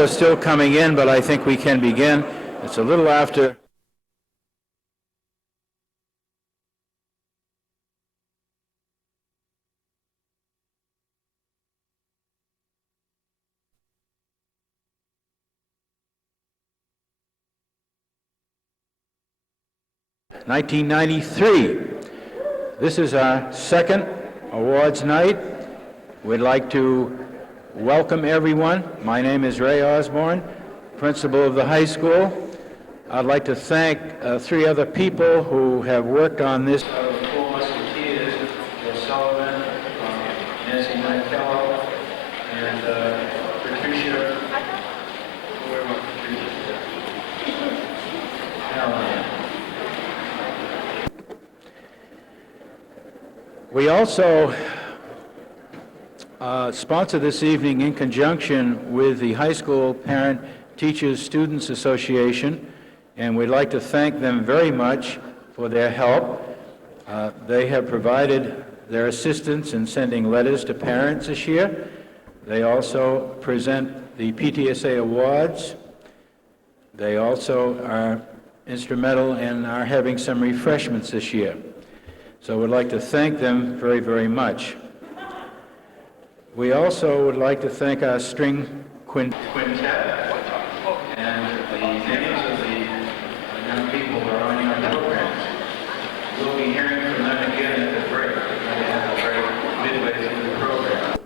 are still coming in, but I think we can begin. It's a little after. $1993. This is our second awards night. We'd like to welcome everyone. My name is Ray Osborne, principal of the high school. I'd like to thank three other people who have worked on this. Four Musketeers, Joe Sullivan, Nancy Montello, and Patricia. Where was Patricia? Helen. We also sponsor this evening in conjunction with the High School Parent Teachers Students Association, and we'd like to thank them very much for their help. They have provided their assistance in sending letters to parents this year. They also present the PTSA Awards. They also are instrumental in our having some refreshments this year. So we'd like to thank them very, very much. We also would like to thank our string quintet and the names of the young people who are on your programs. We'll be hearing from them again at the break. Midway through the program.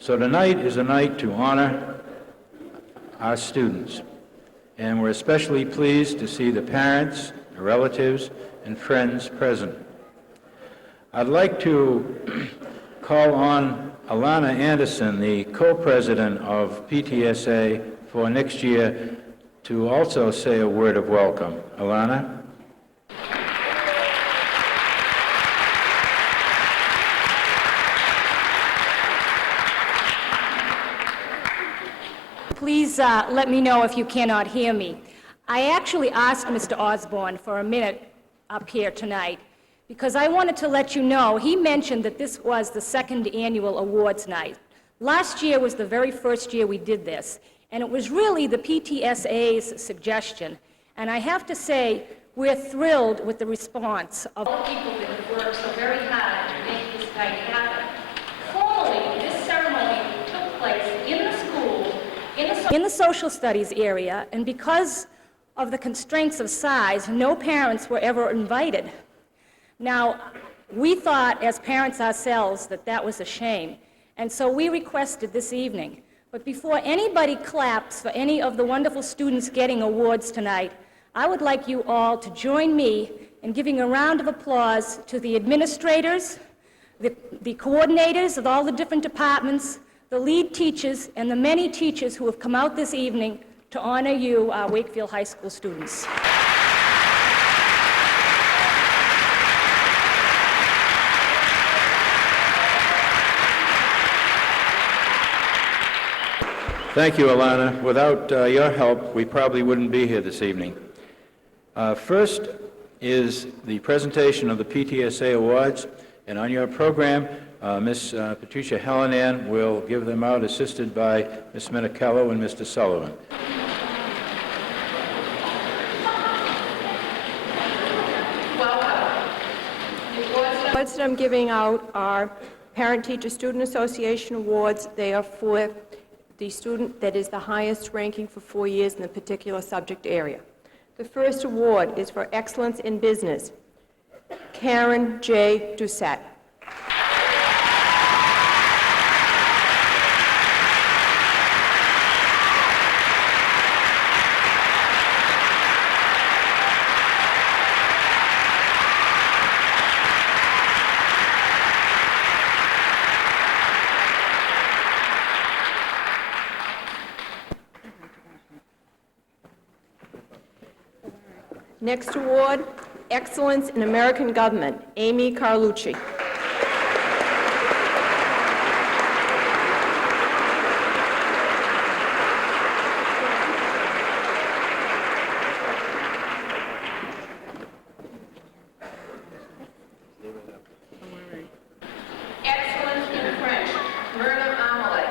So tonight is a night to honor our students, and we're especially pleased to see the parents, the relatives, and friends present. I'd like to call on Alana Anderson, the co-president of PTSA for next year, to also say a word of welcome. Alana? Please let me know if you cannot hear me. I actually asked Mr. Osborne for a minute up here tonight because I wanted to let you know, he mentioned that this was the second annual awards night. Last year was the very first year we did this, and it was really the PTSA's suggestion. And I have to say, we're thrilled with the response of all people that have worked so very hard to make this night happen. Formally, this ceremony took place in the school, in the social studies area, and because of the constraints of size, no parents were ever invited. Now, we thought as parents ourselves that that was a shame, and so we requested this evening. But before anybody claps for any of the wonderful students getting awards tonight, I would like you all to join me in giving a round of applause to the administrators, the coordinators of all the different departments, the lead teachers, and the many teachers who have come out this evening to honor you, our Wakefield High School students. Thank you, Alana. Without your help, we probably wouldn't be here this evening. First is the presentation of the PTSA Awards, and on your program, Ms. Patricia Hallinan will give them out, assisted by Ms. Minicello and Mr. Sullivan. Awards that I'm giving out are Parent-Teacher Student Association Awards. They are for the student that is the highest ranking for 4 years in a particular subject area. The first award is for Excellence in Business, Karen J. Doucette. Next award, Excellence in American Government, Amy Carlucci. Excellence in French, Myrna Amelie.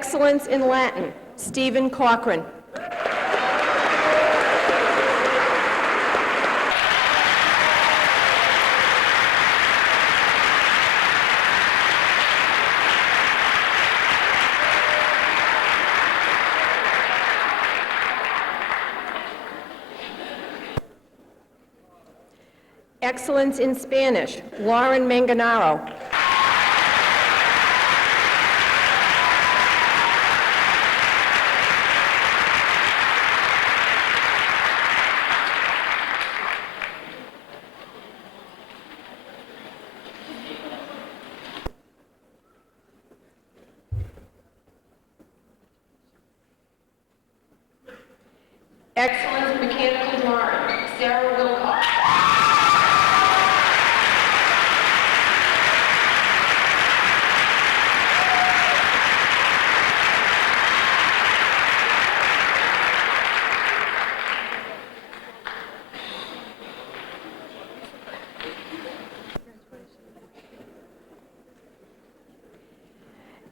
Excellence in Latin, Stephen Cochran. Excellence in Spanish, Lauren Manganaro. Excellence in Mechanical Drawing, Sarah Wilcox.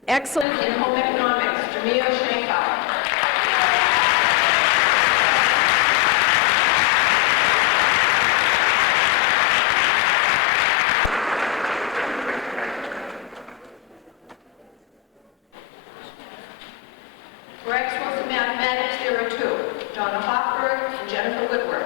Excellence in Home Economics, Jamil Shankar. For excellence in mathematics, there are two, Donna Hochberg and Jennifer Whitworth.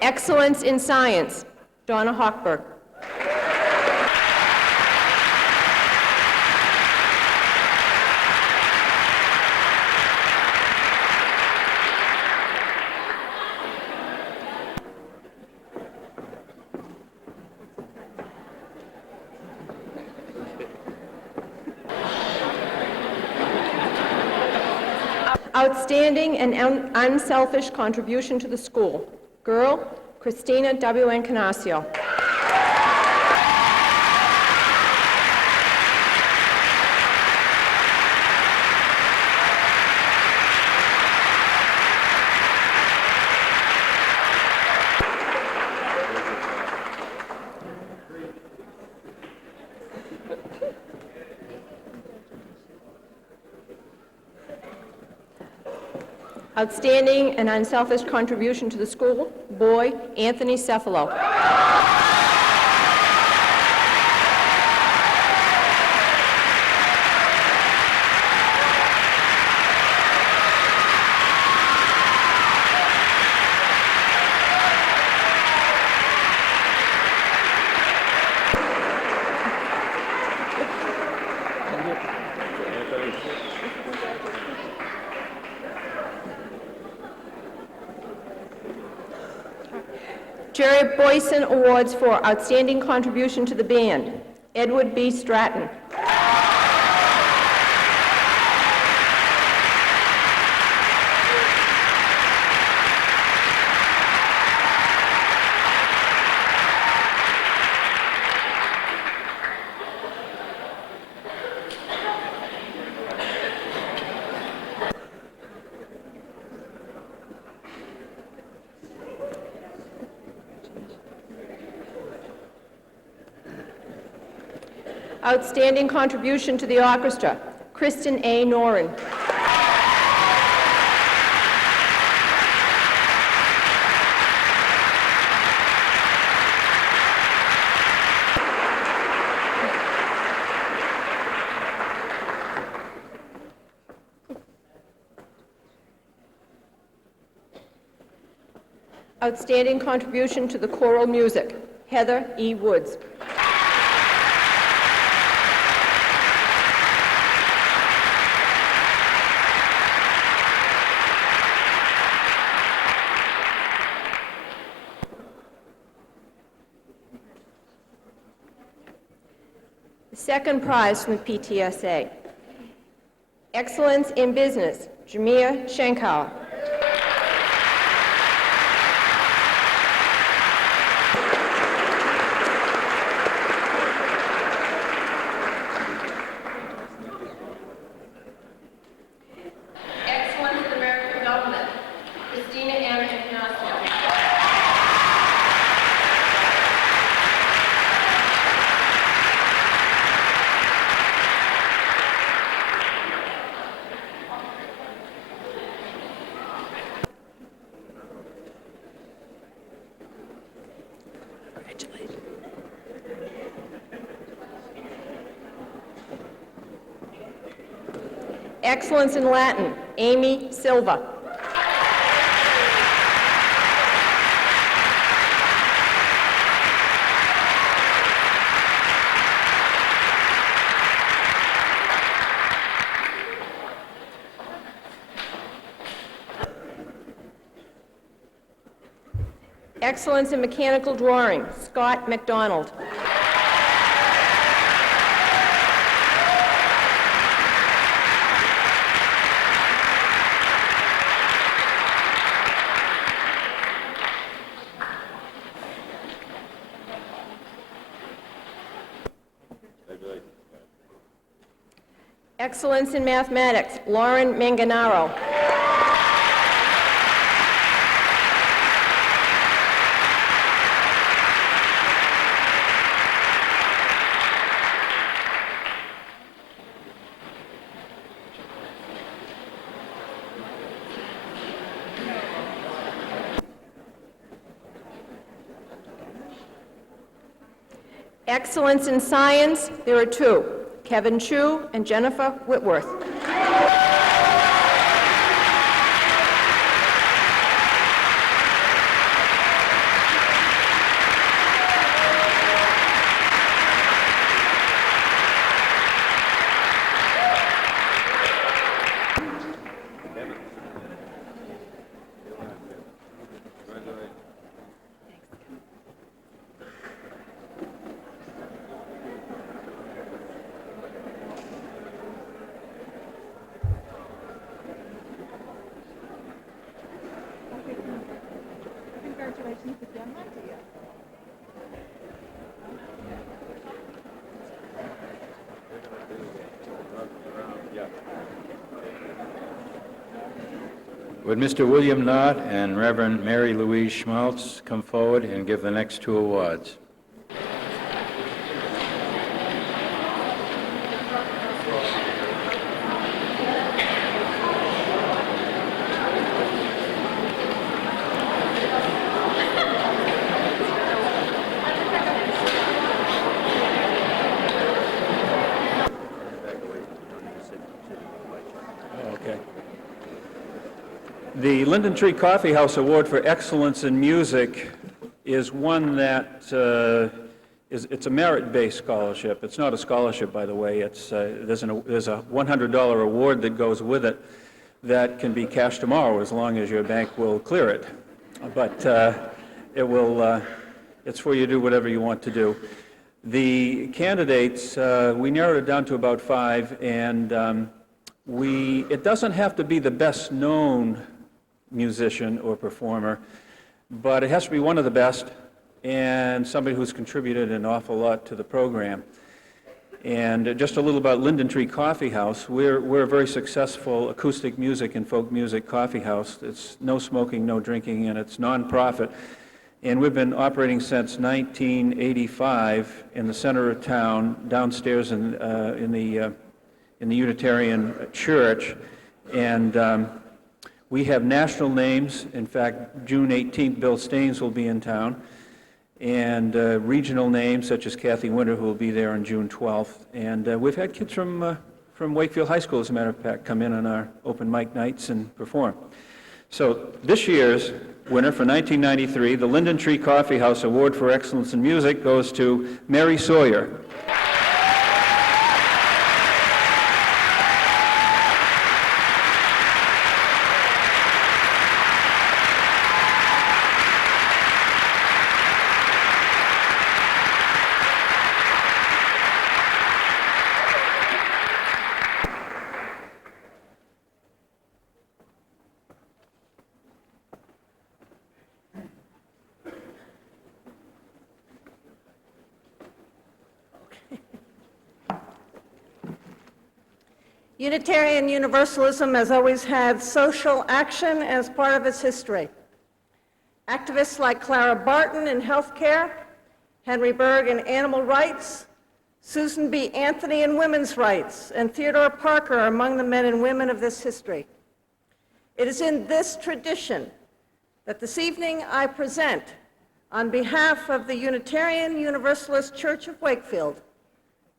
Excellence in Science, Donna Hochberg. Outstanding and unselfish contribution to the school. Girl, Christina W. Encarnacio. Outstanding and unselfish contribution to the school, boy, Anthony Cefalo. Jerry Boyson Awards for Outstanding Contribution to the Band, Edward B. Stratton. Outstanding contribution to the orchestra, Kristen A. Noren. Outstanding contribution to the choral music, Heather E. Woods. Second prize from the PTSA. Excellence in Business, Jamia Shankar. Excellence in American Government, Christina M. Ignacio. Excellence in Latin, Amy Silva. Excellence in Mechanical Drawing, Scott McDonald. Excellence in Mathematics, Lauren Manganaro. Excellence in Science, there are two, Kevin Chu and Jennifer Whitworth. Congratulations again, my dear. Would Mr. William Knott and Reverend Mary Louise Schmaltz come forward and give the next two awards? Okay. The Linden Tree Coffee House Award for Excellence in Music is one that it's a merit-based scholarship. It's not a scholarship, by the way. It's there's a $100 award that goes with it that can be cashed tomorrow as long as your bank will clear it. But it will. It's for you to do whatever you want to do. The candidates, we narrowed it down to about 5, and it doesn't have to be the best known musician or performer, but it has to be one of the best and somebody who's contributed an awful lot to the program. And just a little about Linden Tree Coffee House. We're a very successful acoustic music and folk music coffee house. It's no smoking, no drinking, and it's nonprofit. And we've been operating since 1985 in the center of town, downstairs in the Unitarian Church, and we have national names. In fact, June 18th, Bill Staines will be in town, and regional names such as Kathy Winter, who will be there on June 12th. And we've had kids from Wakefield High School, as a matter of fact, come in on our open mic nights and perform. So this year's winner for 1993, the Linden Tree Coffee House Award for Excellence in Music, goes to Mary Sawyer. Unitarian Universalism has always had social action as part of its history. Activists like Clara Barton in healthcare, Henry Berg in animal rights, Susan B. Anthony in women's rights, and Theodore Parker are among the men and women of this history. It is in this tradition that this evening I present, on behalf of the Unitarian Universalist Church of Wakefield,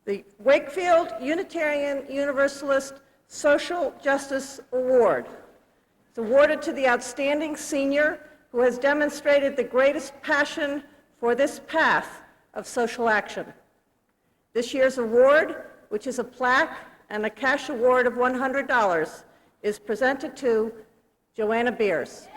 the Wakefield Unitarian Universalist Social Justice Award. It's awarded to the outstanding senior who has demonstrated the greatest passion for this path of social action. This year's award, which is a plaque and a cash award of $100, is presented to Joanna Beers.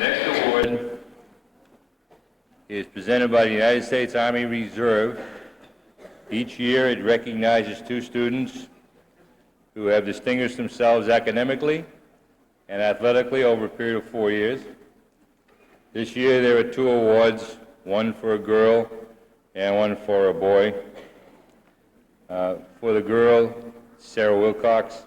Next award is presented by the United States Army Reserve. Each year it recognizes two students who have distinguished themselves academically and athletically over a period of 4 years. This year there are two awards, one for a girl and one for a boy. For the girl, Sarah Wilcox.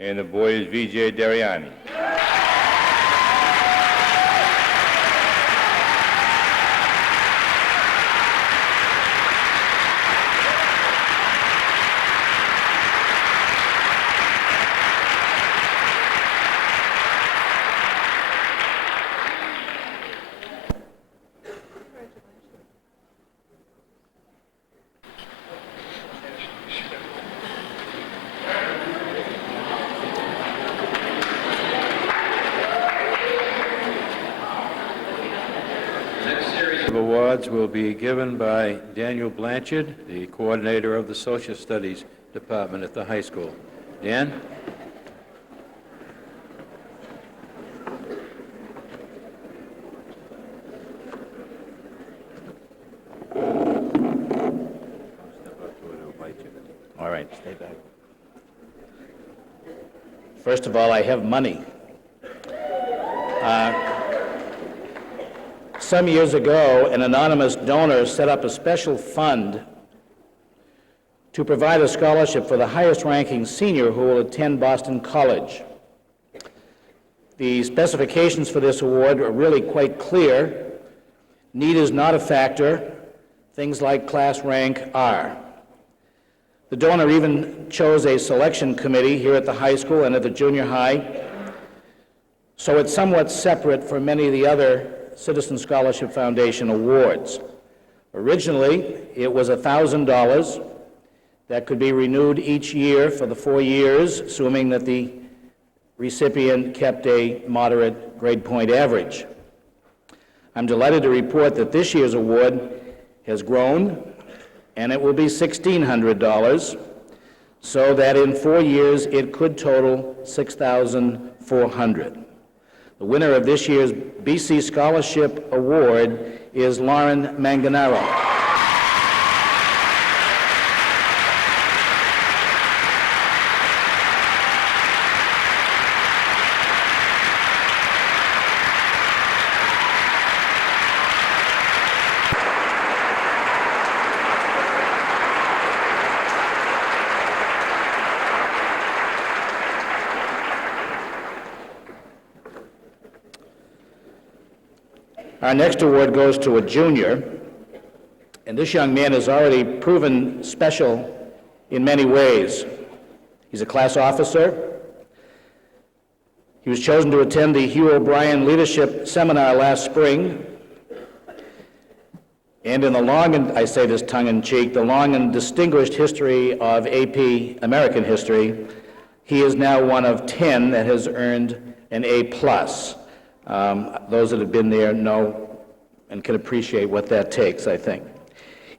And the boy is Vijay Dariani. Of awards will be given by Daniel Blanchard, the coordinator of the Social Studies Department at the high school. Dan? All right, stay back. First of all, I have money. Some years ago, an anonymous donor set up a special fund to provide a scholarship for the highest-ranking senior who will attend Boston College. The specifications for this award are really quite clear. Need is not a factor. Things like class rank are. The donor even chose a selection committee here at the high school and at the junior high, so it's somewhat separate from many of the other Citizen Scholarship Foundation awards. Originally, it was $1,000 that could be renewed each year for the 4 years, assuming that the recipient kept a moderate grade point average. I'm delighted to report that this year's award has grown, and it will be $1,600, so that in 4 years it could total $6,400. The winner of this year's BC Scholarship Award is Lauren Manganaro. Our next award goes to a junior, and this young man has already proven special in many ways. He's a class officer. He was chosen to attend the Hugh O'Brien Leadership Seminar last spring. And in the long, and I say this tongue-in-cheek, the long and distinguished history of AP American history, he is now one of 10 that has earned an A+. Those that have been there know and can appreciate what that takes, I think.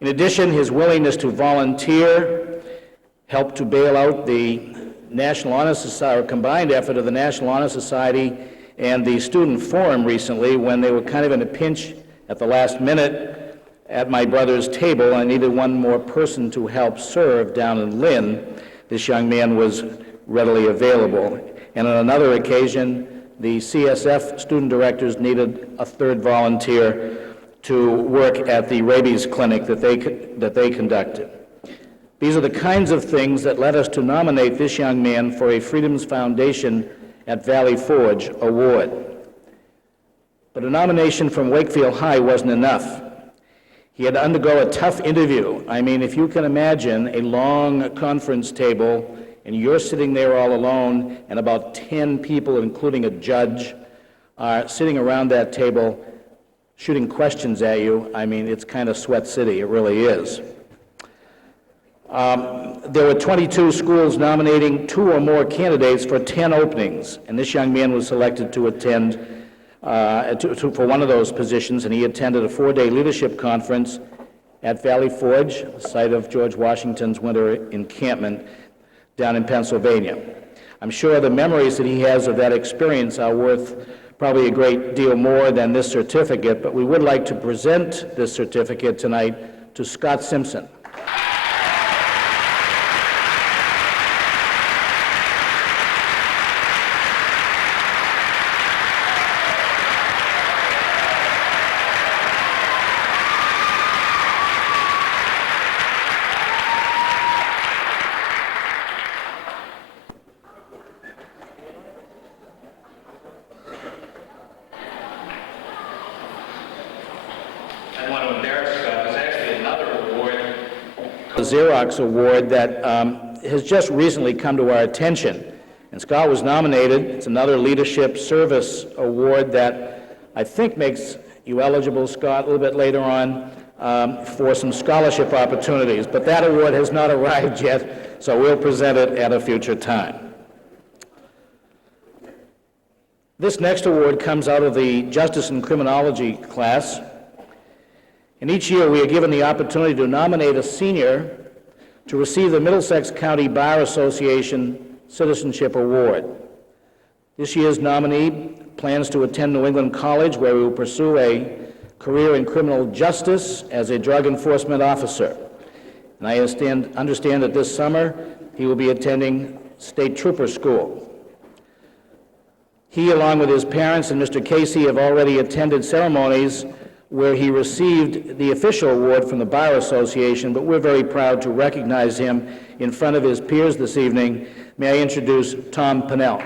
In addition, his willingness to volunteer helped to bail out the National Honor Society, or combined effort of the National Honor Society and the Student Forum recently, when they were kind of in a pinch at the last minute at my brother's table. I needed one more person to help serve down in Lynn. This young man was readily available. And on another occasion, the CSF student directors needed a third volunteer to work at the rabies clinic that they conducted. These are the kinds of things that led us to nominate this young man for a Freedom's Foundation at Valley Forge award. But a nomination from Wakefield High wasn't enough. He had to undergo a tough interview. I mean, if you can imagine a long conference table and you're sitting there all alone and about 10 people, including a judge, are sitting around that table shooting questions at you, I mean, it's kind of sweat city, it really is. There were 22 schools nominating 2 or more candidates for 10 openings, and this young man was selected to attend for one of those positions, and he attended a 4-day leadership conference at Valley Forge, the site of George Washington's winter encampment down in Pennsylvania. I'm sure the memories that he has of that experience are worth probably a great deal more than this certificate, but we would like to present this certificate tonight to Scott Simpson. I want to embarrass Scott. There's actually another award. The Xerox Award that has just recently come to our attention. And Scott was nominated. It's another Leadership Service Award that I think makes you eligible, Scott, a little bit later on for some scholarship opportunities. But that award has not arrived yet, so we'll present it at a future time. This next award comes out of the Justice and Criminology class. And each year we are given the opportunity to nominate a senior to receive the Middlesex County Bar Association Citizenship Award. This year's nominee plans to attend New England College, where he will pursue a career in criminal justice as a drug enforcement officer. And I understand that this summer he will be attending State Trooper School. He, along with his parents and Mr. Casey, have already attended ceremonies where he received the official award from the Bar Association, but we're very proud to recognize him in front of his peers this evening. May I introduce Tom Pinnell.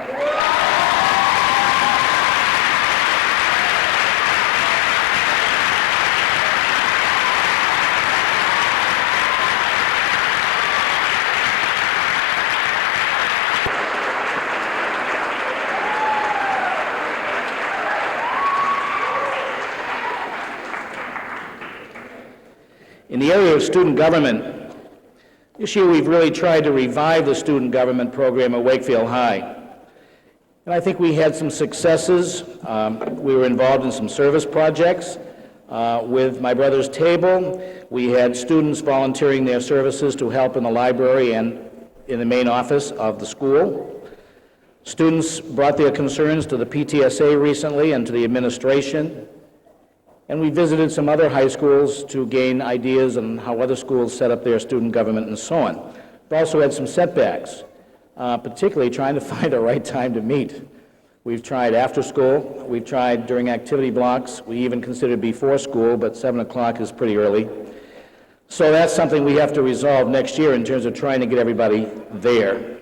In the area of student government, this year we've really tried to revive the student government program at Wakefield High. And I think we had some successes. We were involved in some service projects with my brother's table. We had students volunteering their services to help in the library and in the main office of the school. Students brought their concerns to the PTSA recently and to the administration. And we visited some other high schools to gain ideas on how other schools set up their student government and so on. We've also had some setbacks, particularly trying to find a right time to meet. We've tried after school, we've tried during activity blocks, we even considered before school, but 7 o'clock is pretty early. So that's something we have to resolve next year in terms of trying to get everybody there.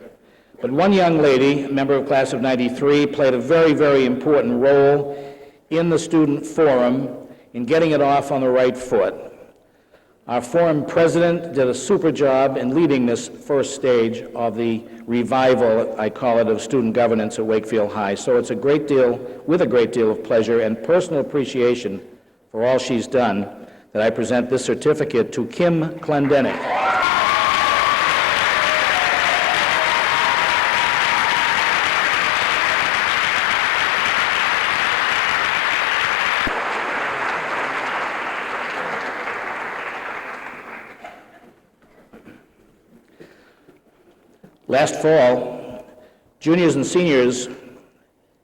But one young lady, a member of class of '93, played a very, very important role in the student forum in getting it off on the right foot. Our forum president did a super job in leading this first stage of the revival, I call it, of student governance at Wakefield High. So it's with a great deal of pleasure and personal appreciation for all she's done that I present this certificate to Kim Clendening. Last fall, juniors and seniors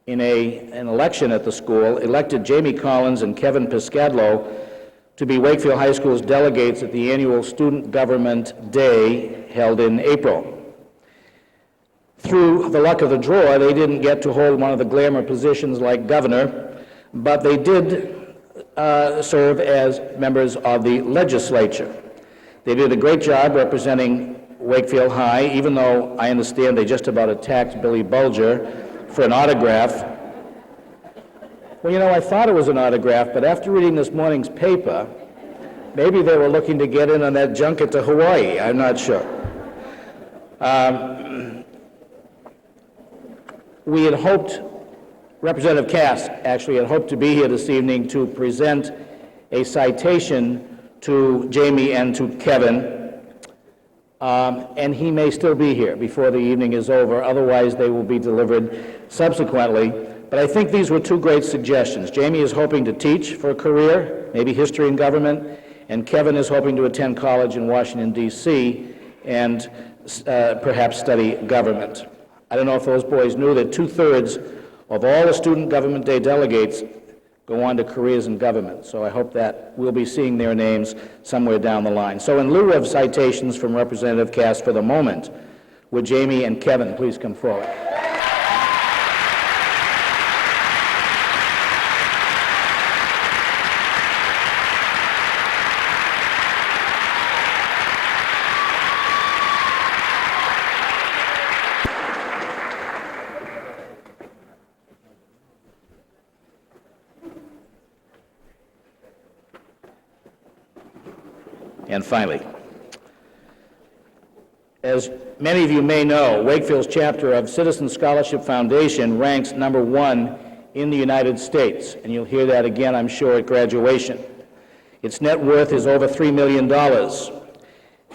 in an election at the school elected Jamie Collins and Kevin Piscadlo to be Wakefield High School's delegates at the annual Student Government Day held in April. Through the luck of the draw, they didn't get to hold one of the glamour positions like governor, but they did serve as members of the legislature. They did a great job representing Wakefield High, even though I understand they just about attacked Billy Bulger for an autograph. Well, you know, I thought it was an autograph, but after reading this morning's paper, maybe they were looking to get in on that junket to Hawaii. I'm not sure. We had hoped, Representative Cass actually had hoped to be here this evening to present a citation to Jamie and to Kevin, and he may still be here before the evening is over. Otherwise, they will be delivered subsequently. But I think these were two great suggestions. Jamie is hoping to teach for a career, maybe history and government, and Kevin is hoping to attend college in Washington, D.C., and perhaps study government. I don't know if those boys knew that 2/3 of all the Student Government Day delegates go on to careers in government. So I hope that we'll be seeing their names somewhere down the line. So in lieu of citations from Representative Cass for the moment, would Jamie and Kevin please come forward? And finally, as many of you may know, Wakefield's chapter of Citizen Scholarship Foundation ranks #1 in the United States, and you'll hear that again, I'm sure, at graduation. Its net worth is over $3 million,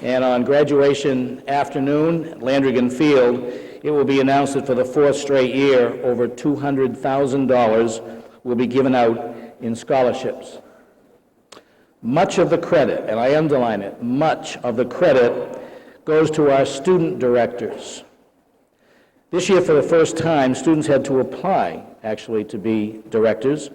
and on graduation afternoon at Landrigan Field, it will be announced that for the 4th straight year, over $200,000 will be given out in scholarships. Much of the credit, and I underline it, much of the credit goes to our student directors. This year, for the first time, students had to apply, actually, to be directors,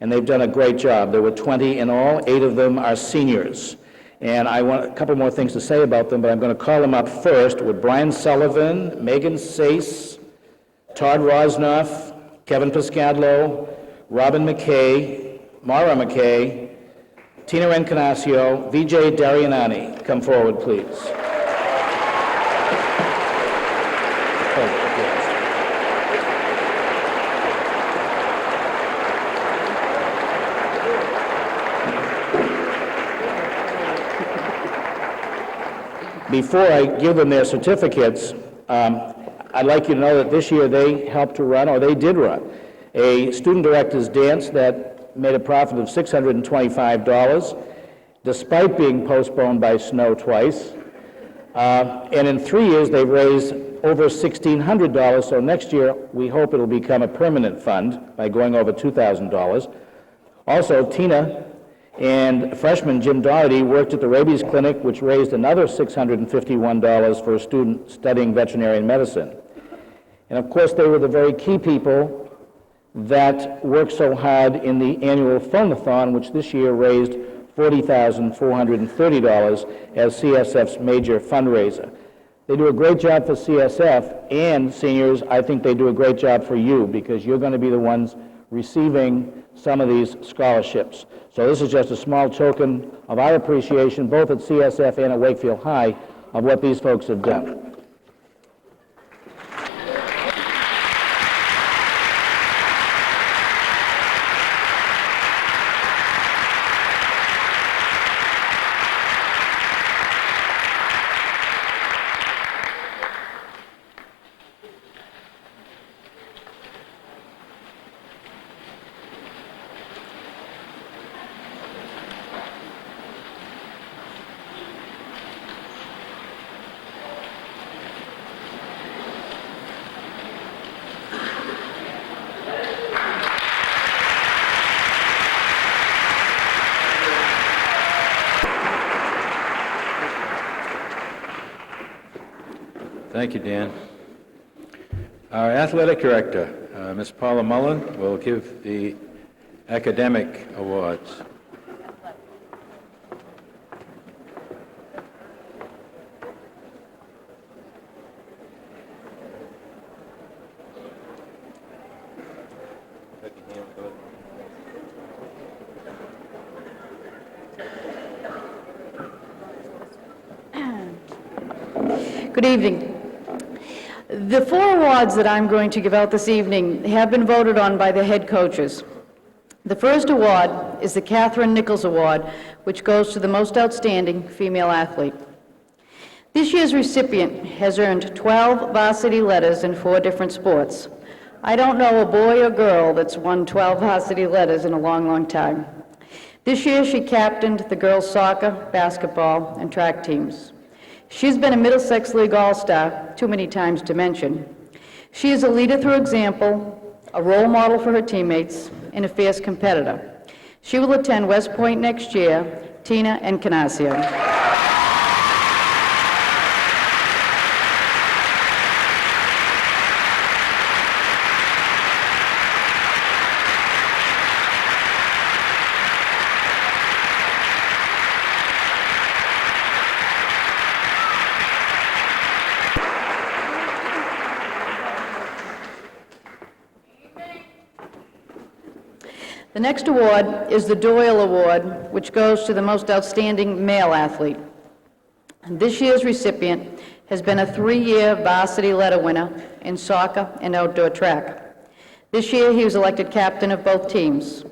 and they've done a great job. There were 20 in all, 8 of them are seniors. And I want a couple more things to say about them, but I'm going to call them up first with Brian Sullivan, Megan Sace, Todd Rosnoff, Kevin Piscadlo, Robin McKay, Mara McKay, Tina Encarnacio, Vijay Darianani. Come forward, please. Before I give them their certificates, I'd like you to know that this year they helped to run, or they did run, a student director's dance that made a profit of $625, despite being postponed by snow twice. And in 3 years, they've raised over $1,600, so next year we hope it'll become a permanent fund by going over $2,000. Also, Tina and freshman Jim Doherty worked at the rabies clinic, which raised another $651 for a student studying veterinary medicine. And of course, they were the very key people that worked so hard in the annual phone-a-thon, which this year raised $40,430 as CSF's major fundraiser. They do a great job for CSF, and seniors, I think they do a great job for you, because you're going to be the ones receiving some of these scholarships. So this is just a small token of our appreciation, both at CSF and at Wakefield High, of what these folks have done. Thank you, Dan. Our athletic director, Ms. Paula Mullen, will give the academic awards. Good evening. The 4 awards that I'm going to give out this evening have been voted on by the head coaches. The first award is the Catherine Nichols Award, which goes to the most outstanding female athlete. This year's recipient has earned 12 varsity letters in 4 different sports. I don't know a boy or girl that's won 12 varsity letters in a long, long time. This year she captained the girls' soccer, basketball, and track teams. She's been a Middlesex League All-Star too many times to mention. She is a leader through example, a role model for her teammates, and a fierce competitor. She will attend West Point next year, Tina Encarnacio. The next award is the Doyle Award, which goes to the most outstanding male athlete. This year's recipient has been a 3-year varsity letter winner in soccer and outdoor track. This year, he was elected captain of both teams.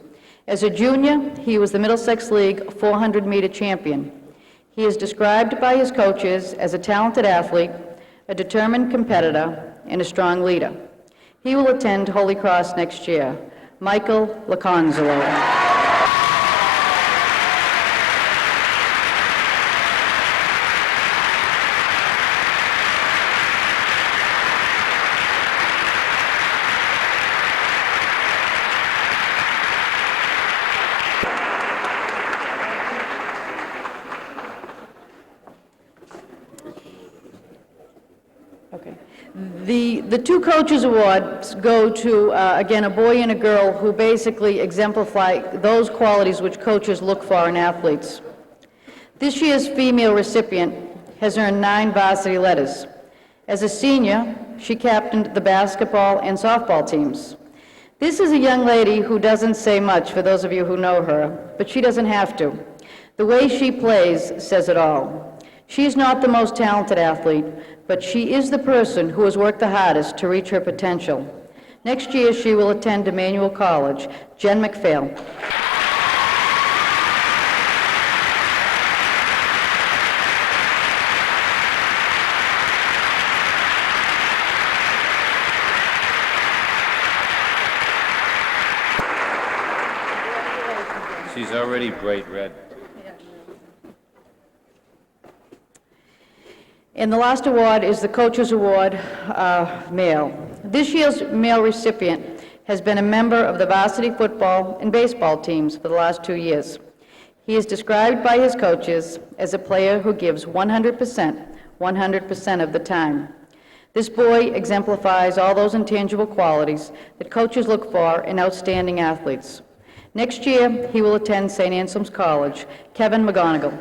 As a junior, he was the Middlesex League 400-meter champion. He is described by his coaches as a talented athlete, a determined competitor, and a strong leader. He will attend Holy Cross next year. Michael Laconzolo. Okay. The 2 coaches awards go to, again, a boy and a girl who basically exemplify those qualities which coaches look for in athletes. This year's female recipient has earned 9 varsity letters. As a senior, she captained the basketball and softball teams. This is a young lady who doesn't say much, for those of you who know her, but she doesn't have to. The way she plays says it all. She is not the most talented athlete, but she is the person who has worked the hardest to reach her potential. Next year, she will attend Emmanuel College. Jen McPhail. She's already bright red. And the last award is the Coaches Award, male. This year's male recipient has been a member of the varsity football and baseball teams for the last 2 years. He is described by his coaches as a player who gives 100% of the time. This boy exemplifies all those intangible qualities that coaches look for in outstanding athletes. Next year, he will attend St. Anselm's College. Kevin McGonigal.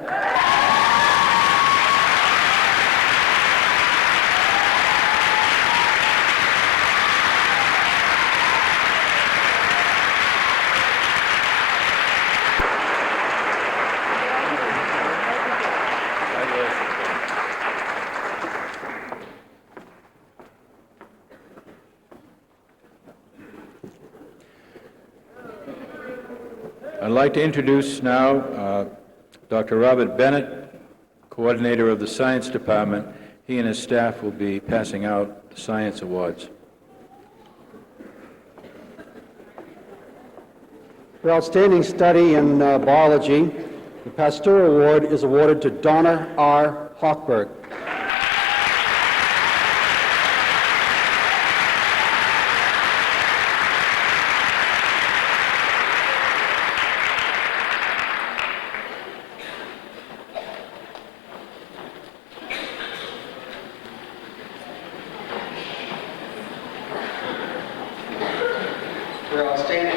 I'd like to introduce now Dr. Robert Bennett, coordinator of the Science Department. He and his staff will be passing out the Science Awards. For outstanding study in biology, the Pasteur Award is awarded to Donna R. Hochberg.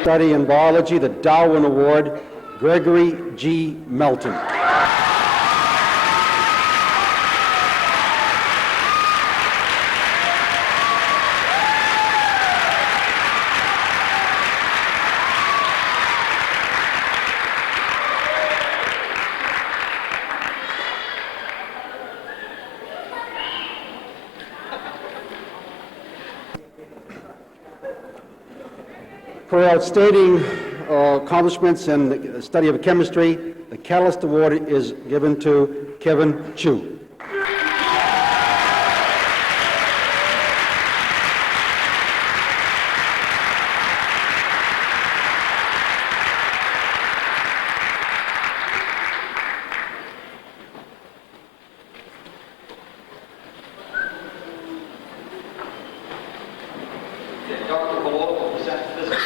study in biology, the Darwin Award, Gregory G. Melton. For outstanding accomplishments in the study of chemistry, the Catalyst Award is given to Kevin Chu. Dr. Below, present physics.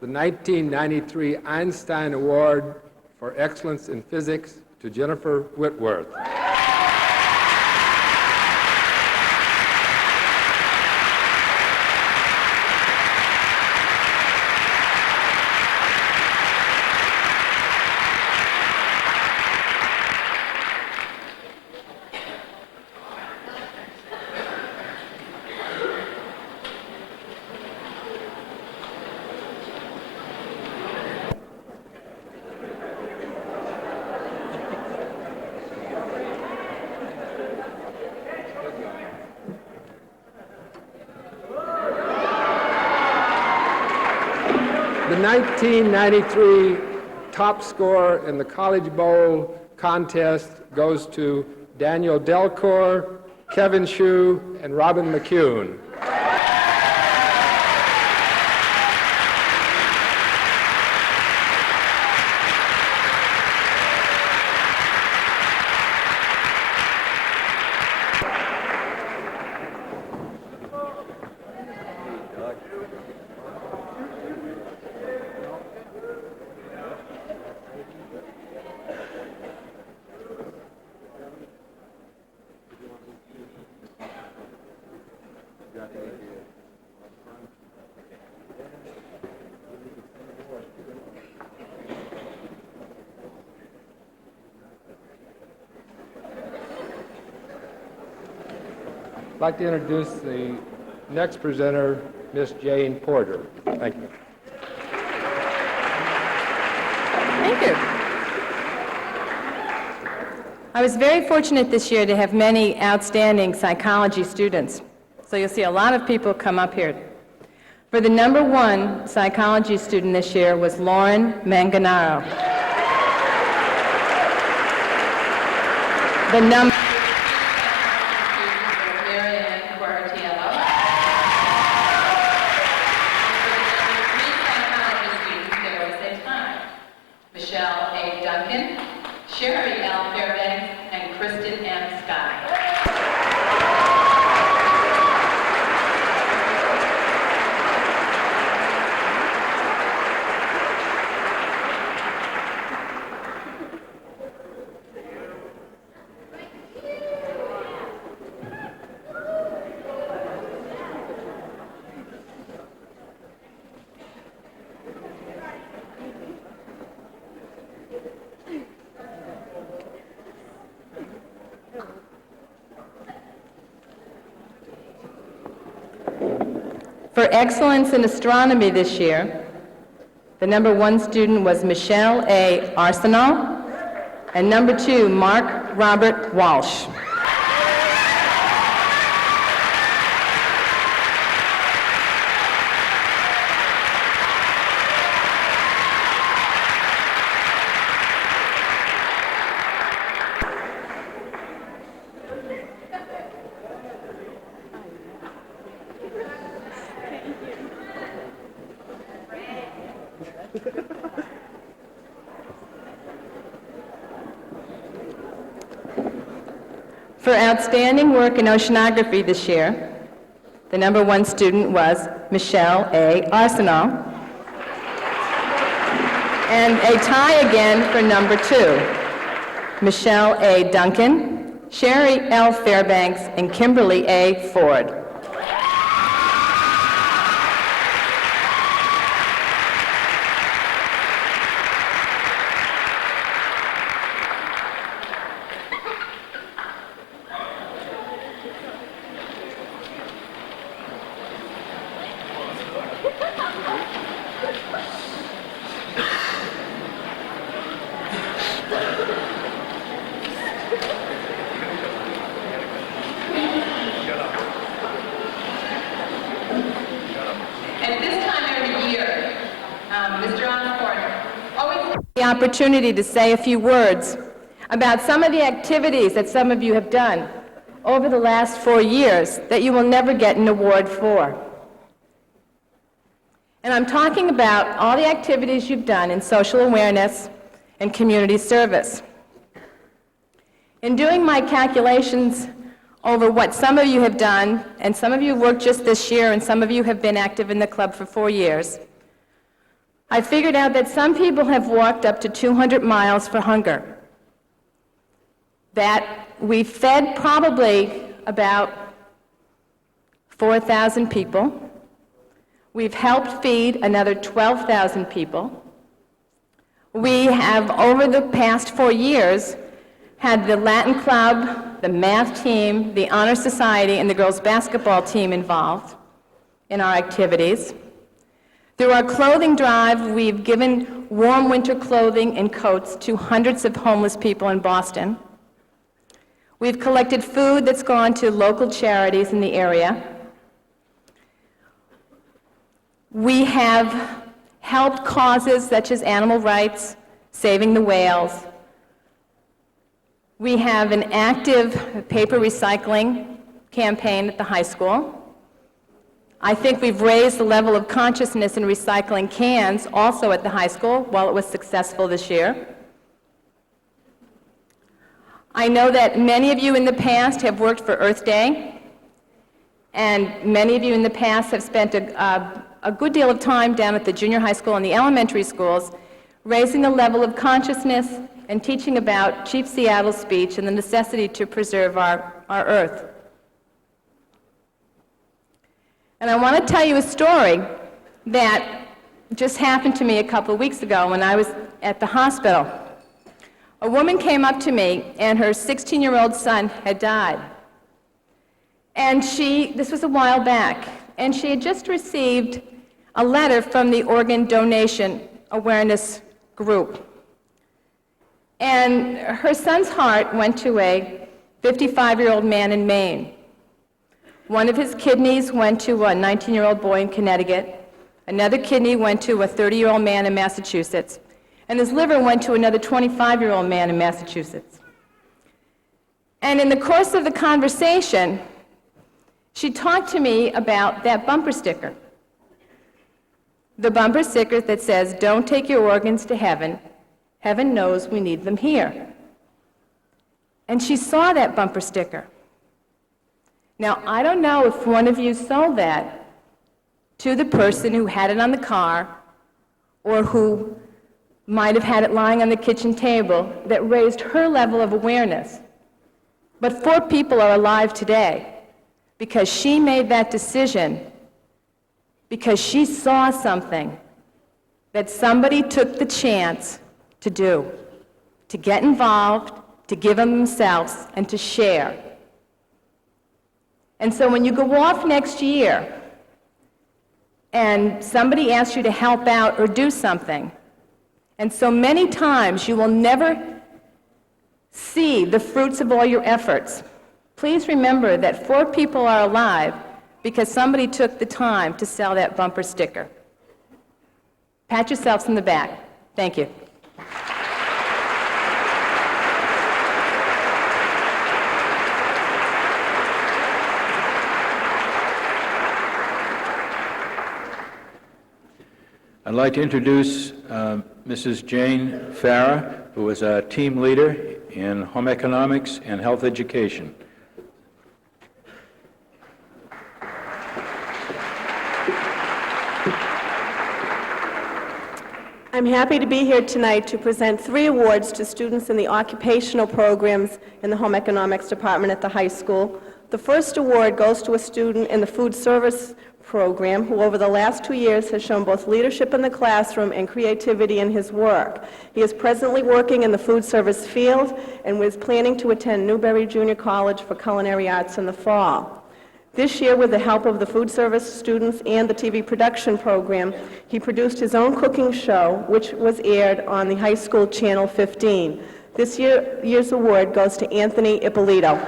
The 1993 Einstein Award for Excellence in Physics to Jennifer Whitworth. The 1993 top scorer in the College Bowl contest goes to Daniel Delcourt, Kevin Shue, and Robin McCune. I'd like to introduce the next presenter, Miss Jane Porter. Thank you. Thank you. I was very fortunate this year to have many outstanding psychology students. So you'll see a lot of people come up here. For the #1 psychology student this year was Lauren Manganaro. The number Michelle A. Duncan, Sherry L. Fairbanks, and Kristen M. Sky. For excellence in astronomy this year, the #1 student was Michelle A. Arsenal, and #2, Mark Robert Walsh. For outstanding work in oceanography this year, the #1 student was Michelle A. Arsenal. And a tie again for #2, Michelle A. Duncan, Sherry L. Fairbanks, and Kimberly A. Ford. At this time every year, Mr. Osborne always The opportunity to say a few words about some of the activities that some of you have done over the last 4 years that you will never get an award for. And I'm talking about all the activities you've done in social awareness and community service. In doing my calculations over what some of you have done, and some of you worked just this year, and some of you have been active in the club for 4 years, I figured out that some people have walked up to 200 miles for hunger, that we fed probably about 4,000 people. We've helped feed another 12,000 people. We have, over the past 4 years, had the Latin Club, the math team, the Honor Society, and the girls' basketball team involved in our activities. Through our clothing drive, we've given warm winter clothing and coats to hundreds of homeless people in Boston. We've collected food that's gone to local charities in the area. We have helped causes such as animal rights, saving the whales. We have an active paper recycling campaign at the high school. I think we've raised the level of consciousness in recycling cans also at the high school, while it was successful this year. I know that many of you in the past have worked for Earth Day, and many of you in the past have spent a good deal of time down at the junior high school and the elementary schools raising the level of consciousness and teaching about Chief Seattle's speech and the necessity to preserve our Earth. And I want to tell you a story that just happened to me a couple of weeks ago when I was at the hospital. A woman came up to me, and her 16-year-old son had died. And this was a while back, and she had just received a letter from the Organ Donation Awareness Group. And her son's heart went to a 55-year-old man in Maine. One of his kidneys went to a 19-year-old boy in Connecticut. Another kidney went to a 30-year-old man in Massachusetts. And his liver went to another 25-year-old man in Massachusetts. And in the course of the conversation, she talked to me about that bumper sticker. The bumper sticker that says, "Don't take your organs to heaven. Heaven knows we need them here." And she saw that bumper sticker. Now, I don't know if one of you sold that to the person who had it on the car or who might have had it lying on the kitchen table that raised her level of awareness. But 4 people are alive today because she made that decision, because she saw something that somebody took the chance to do, to get involved, to give of themselves, and to share. And so when you go off next year and somebody asks you to help out or do something, and so many times you will never see the fruits of all your efforts, please remember that 4 people are alive because somebody took the time to sell that bumper sticker. Pat yourselves in the back. Thank you. I'd like to introduce Mrs. Jane Farah, who is a team leader in home economics and health education. I'm happy to be here tonight to present 3 awards to students in the occupational programs in the Home Economics Department at the high school. The first award goes to a student in the food service program who over the last 2 years has shown both leadership in the classroom and creativity in his work. He is presently working in the food service field and was planning to attend Newberry Junior College for Culinary Arts in the fall. This year, with the help of the food service students and the TV production program, he produced his own cooking show, which was aired on the high school channel 15. This year's award goes to Anthony Ippolito.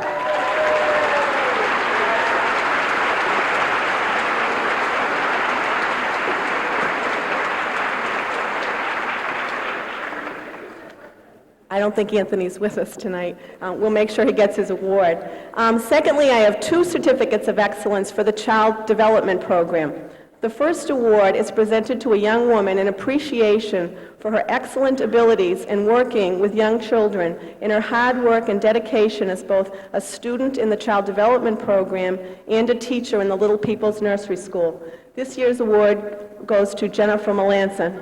I don't think Anthony's with us tonight. We'll make sure he gets his award. Secondly, I have 2 certificates of excellence for the Child Development Program. The first award is presented to a young woman in appreciation for her excellent abilities in working with young children, in her hard work and dedication as both a student in the Child Development Program and a teacher in the Little People's Nursery School. This year's award goes to Jennifer Melanson.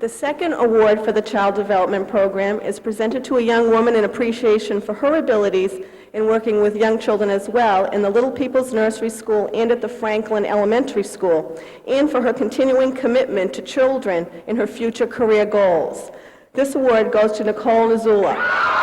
The second award for the Child Development Program is presented to a young woman in appreciation for her abilities in working with young children as well in the Little People's Nursery School and at the Franklin Elementary School, and for her continuing commitment to children in her future career goals. This award goes to Nicole Nazula.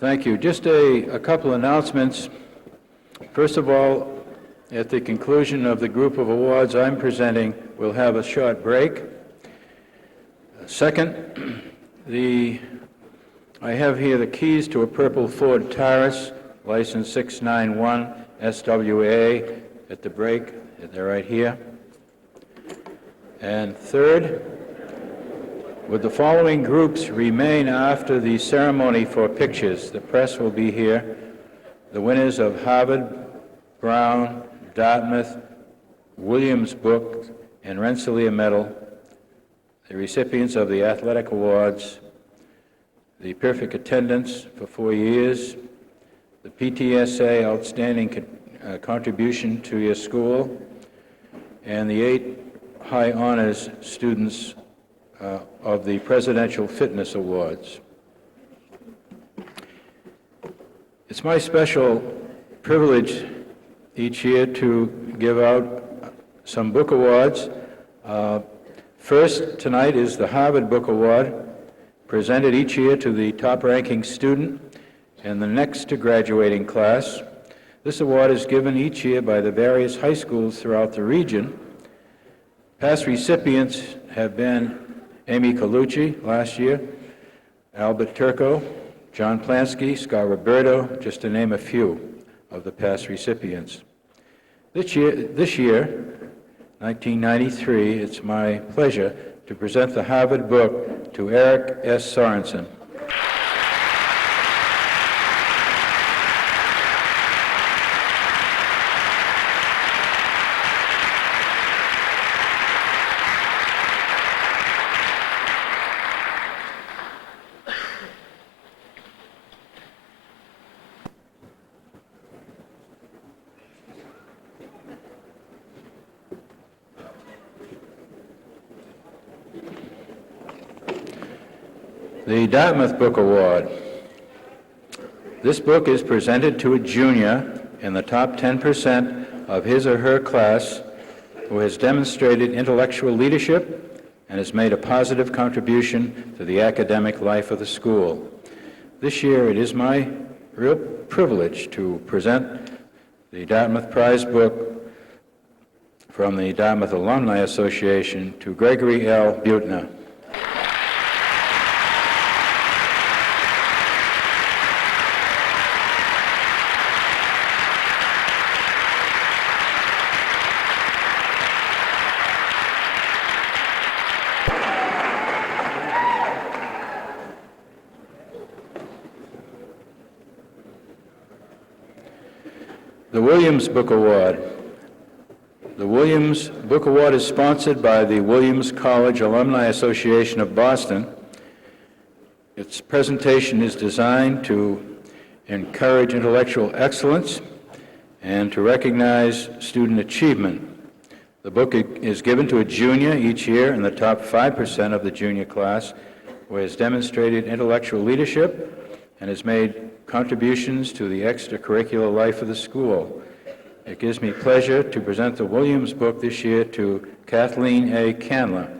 Thank you. Just a couple announcements. First of all, at the conclusion of the group of awards I'm presenting, we'll have a short break. Second, I have here the keys to a purple Ford Taurus, license 691 SWA at the break. They're right here. And third, would the following groups remain after the ceremony for pictures? The press will be here. The winners of Harvard, Brown, Dartmouth, Williams Book, and Rensselaer Medal, the recipients of the athletic awards, the perfect attendance for 4 years, the PTSA outstanding contribution to your school, and the 8 high honors students of the Presidential Fitness Awards. It's my special privilege each year to give out some book awards. First, tonight is the Harvard Book Award, presented each year to the top-ranking student and the next graduating class. This award is given each year by the various high schools throughout the region. Past recipients have been Amy Colucci last year, Albert Turco, John Plansky, Scott Roberto, just to name a few of the past recipients. This year, 1993, it's my pleasure to present the Harvard book to Eric S. Sorensen. The Dartmouth Book Award. This book is presented to a junior in the top 10% of his or her class who has demonstrated intellectual leadership and has made a positive contribution to the academic life of the school. This year it is my real privilege to present the Dartmouth Prize Book from the Dartmouth Alumni Association to Gregory L. Butner. The Williams Book Award. The Williams Book Award is sponsored by the Williams College Alumni Association of Boston. Its presentation is designed to encourage intellectual excellence and to recognize student achievement. The book is given to a junior each year in the top 5% of the junior class who has demonstrated intellectual leadership and has made contributions to the extracurricular life of the school. It gives me pleasure to present the Williams Book this year to Kathleen A. Candler.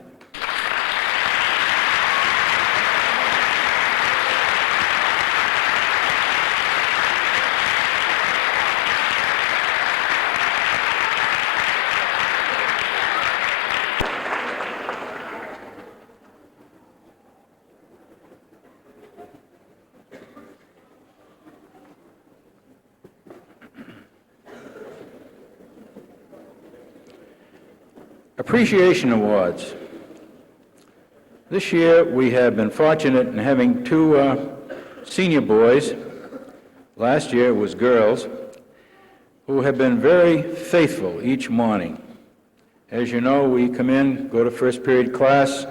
Appreciation Awards. This year we have been fortunate in having two senior boys, last year it was girls, who have been very faithful each morning. As you know, we come in, go to first period class,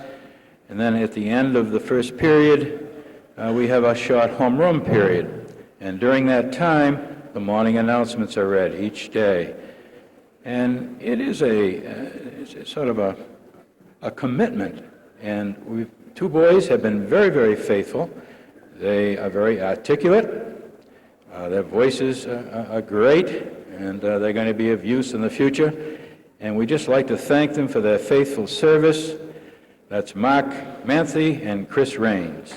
and then at the end of the first period, we have a short homeroom period. And during that time, the morning announcements are read each day. And it is it's sort of a commitment. And two boys have been very, very faithful. They are very articulate. Their voices are great, and they're going to be of use in the future. And we just like to thank them for their faithful service. That's Mark Manthe and Chris Raines.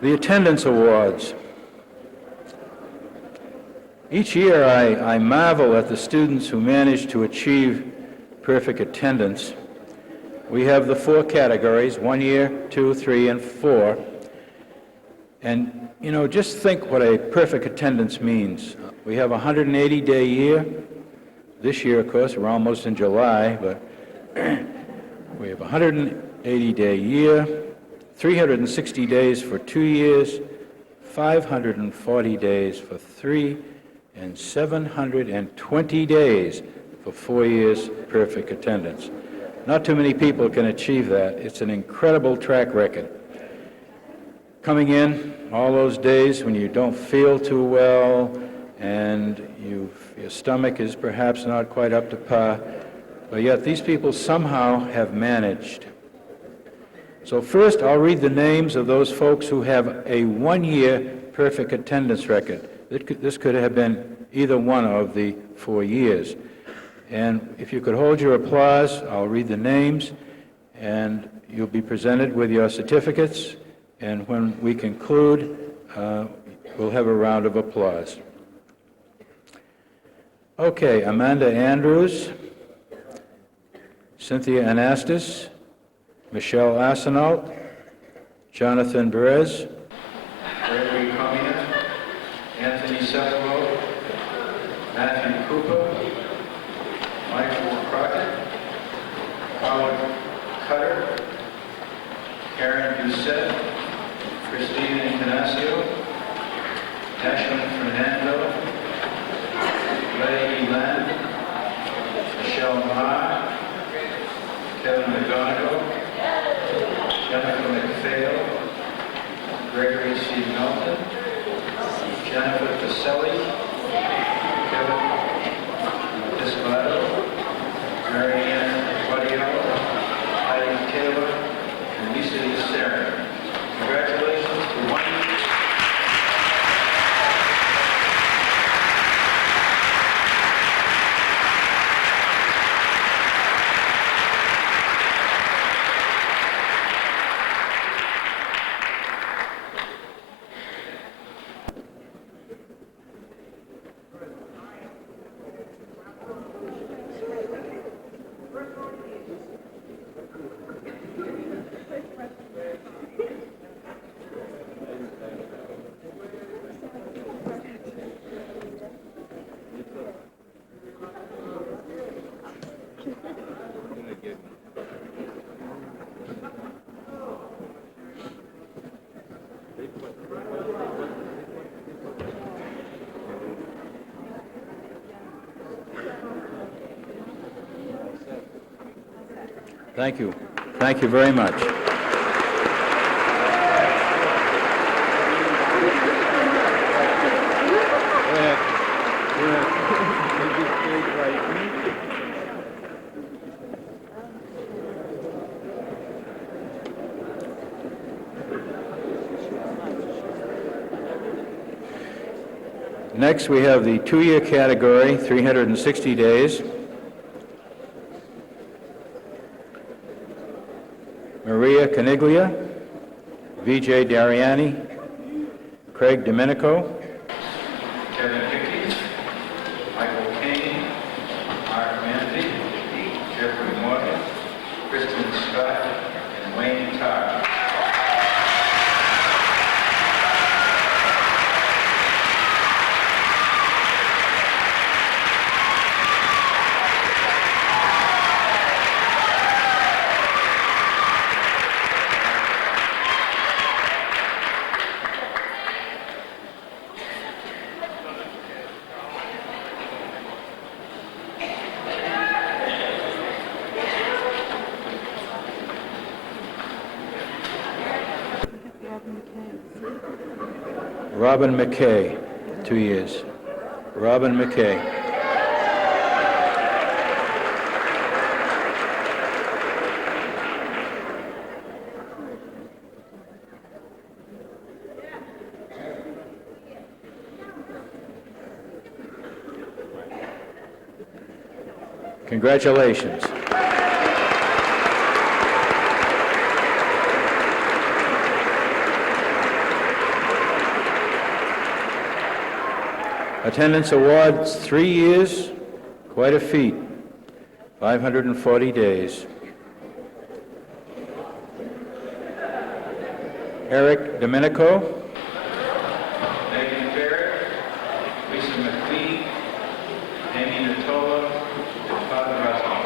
The Attendance Awards. Each year I marvel at the students who manage to achieve perfect attendance. We have the four categories, 1 year, 2, 3, and 4. And, you know, just think what a perfect attendance means. We have a 180-day year. This year, of course, we're almost in July, but we have a 180-day year. 360 days for 2 years, 540 days for 3, and 720 days for 4 years perfect attendance. Not too many people can achieve that. It's an incredible track record. Coming in all those days when you don't feel too well and your stomach is perhaps not quite up to par, but yet these people somehow have managed. So first, I'll read the names of those folks who have a 1-year perfect attendance record. This could have been either one of the 4 years. And if you could hold your applause, I'll read the names, and you'll be presented with your certificates. And when we conclude, we'll have a round of applause. Okay, Amanda Andrews, Cynthia Anastas, Michelle Arsenault, Jonathan Perez, Gregory Comina, Anthony Sutherland, Matthew Cooper, Michael Crockett, Howard Cutter, Karen Doucette, Christine Ignacio, Ashwin Fernando, Ray Elan, Michelle Ma, Kevin McGonigal, Jennifer McPhail, Gregory C. Melton, Jennifer Pacelli, Thank you. Thank you very much. Next, we have the two-year category, 360 days. Maria Caniglia, Vijay Dariani, Craig Domenico, Kevin Hickey, Michael Kane, Mark Manzi, Jeffrey Morgan, Kristen Scott, and Wayne Todd. Robin McKay, 2 years. Robin McKay. Congratulations. Attendance awards, 3 years, quite a feat, 540 days. Eric Domenico, Megan Barrett, Lisa McLean, Amy Natola, and Todd Russell.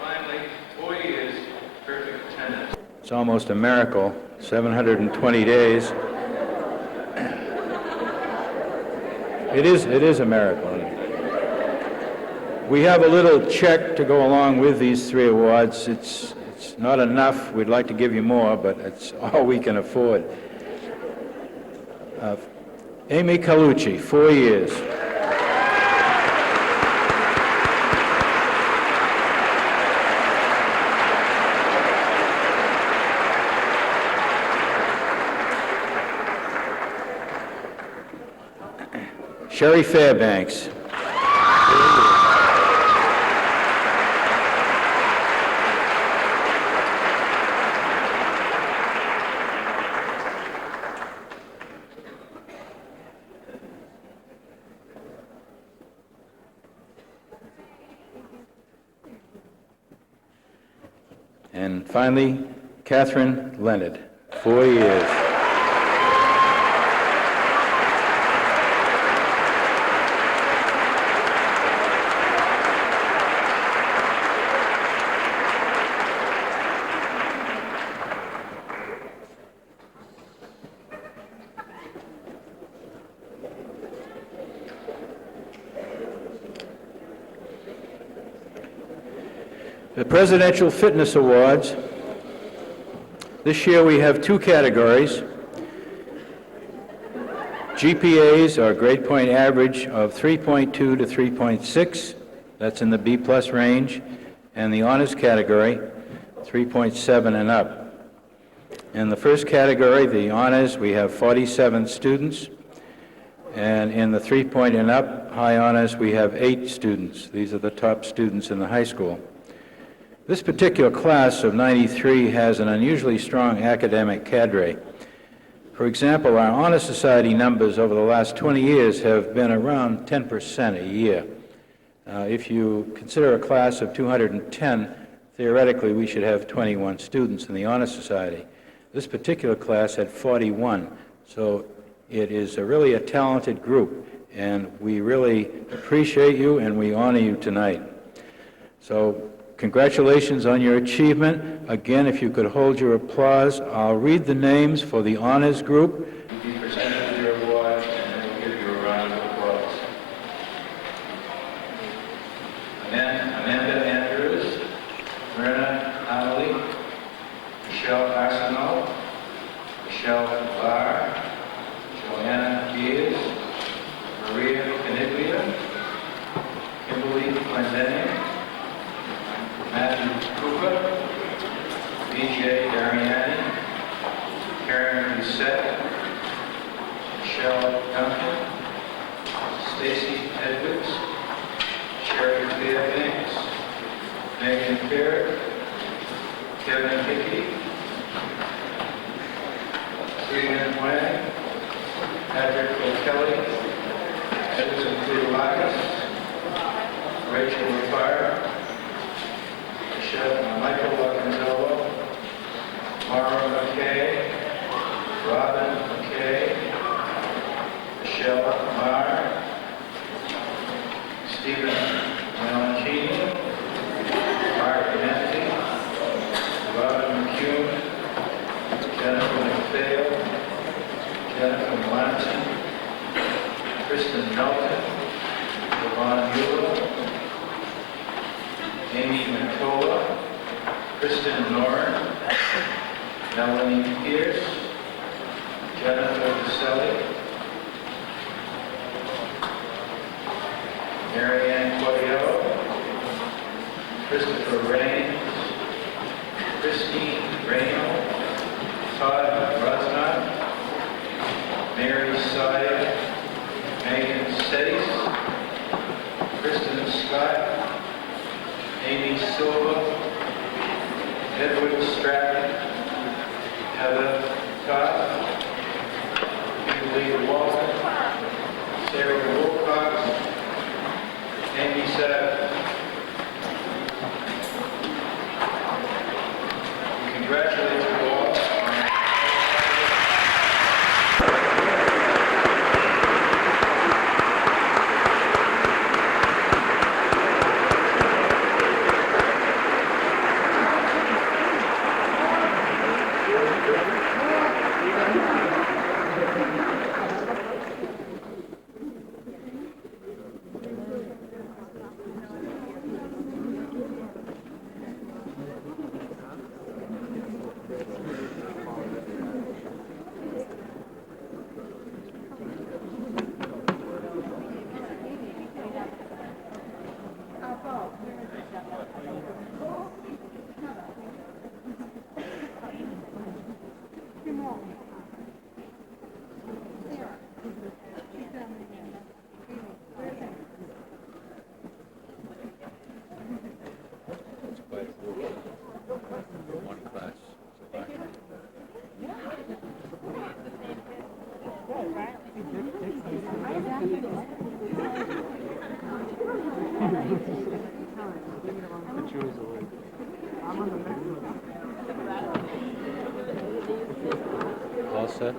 Finally, 4 years, perfect attendance. it's almost a miracle, 720 days. It is a miracle. We have a little check to go along with these 3 awards. It's not enough. We'd like to give you more, but it's all we can afford. Amy Calucci, 4 years. Sherry Fairbanks. And finally, Catherine Leonard, 4 years. The Presidential Fitness Awards. This year we have 2 categories. GPAs, or grade point average, of 3.2 to 3.6. That's in the B+ range. And the honors category, 3.7 and up. In the first category, the honors, we have 47 students. And in the 3 and up, high honors, we have 8 students. These are the top students in the high school. This particular class of '93 has an unusually strong academic cadre. For example, our Honor Society numbers over the last 20 years have been around 10% a year. If you consider a class of 210, theoretically we should have 21 students in the Honor Society. This particular class had 41, so it is really a talented group, and we really appreciate you and we honor you tonight. So congratulations on your achievement. Again, if you could hold your applause, I'll read the names for the honors group. You'll be presented with your award, and then we'll give you a round of applause. Amanda Andrews, Myrna Amelie, Michelle Arsenault, Michelle Barr, Joanna Gears, Maria Caniglia, Kimberly Glendinning, Matthew Cooper, B.J. Dariani, Karen Doucette, Michelle Duncan, Stacy Edwards, Sherry Fairbanks, Megan Fair, Kevin Hickey, Freeman Wang, Patrick O'Kelly, Edison Theophilakis, Rachel Lefire, Michael Lockenzello, Mara McKay, Robin McKay, Michelle Marr, Stephen Melancini, Mark Nancy, Robin McCune, Jennifer McPhail, Jennifer Martin, Kristen Melton, Yvonne Mueller, Amy Mantola, Kristen Noren, Melanie Pierce, Jennifer Caselli, Marianne Cordero, Christopher Raines, Christine Rayno, Todd Rosnott, Mary Sire, Megan Settys, Kristen Scott, Amy Silva, Edward Stratton, Heather Todd, Kimberly Walton, Sarah Wilcox, Amy Savage. We congratulate you all. All set?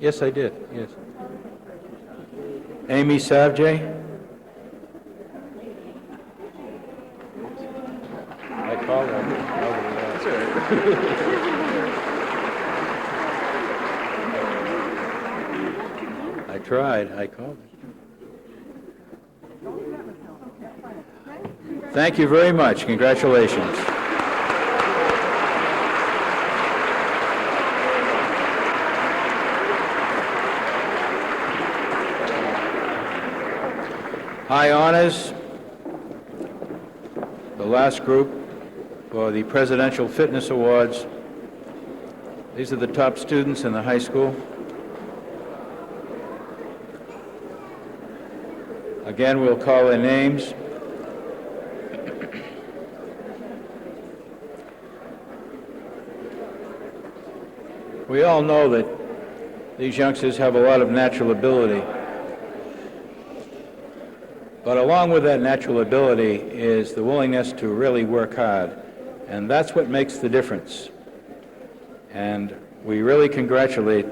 Yes, I did, yes. Amy Savjay? I called her. I tried, I called her. Thank you very much. Congratulations. High honors, the last group for the Presidential Fitness Awards These are the top students in the high school. Again, we'll call their names. We all know that these youngsters have a lot of natural ability. But along with that natural ability is the willingness to really work hard. And that's what makes the difference. And we really congratulate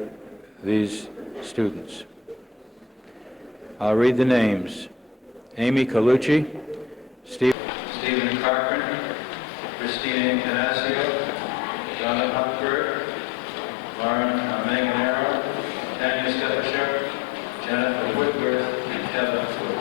these students. I'll read the names. Amy Colucci, Stephen Cochran, Christina Incanasio, Donna Huckberg, Lauren Manganero, Tanya Stepachuk, Jennifer Whitworth, and Heather Woods.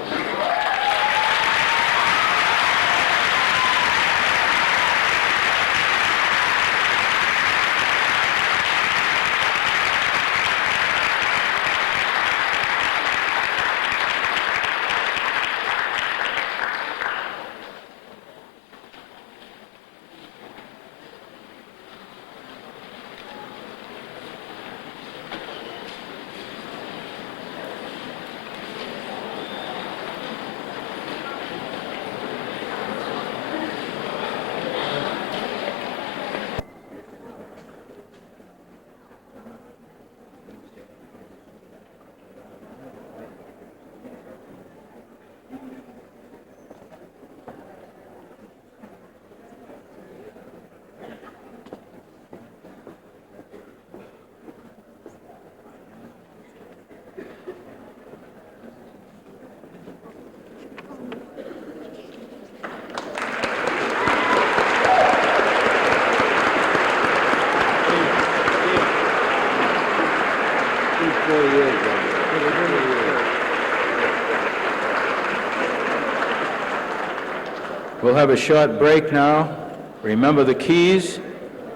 We'll have a short break now. Remember the keys,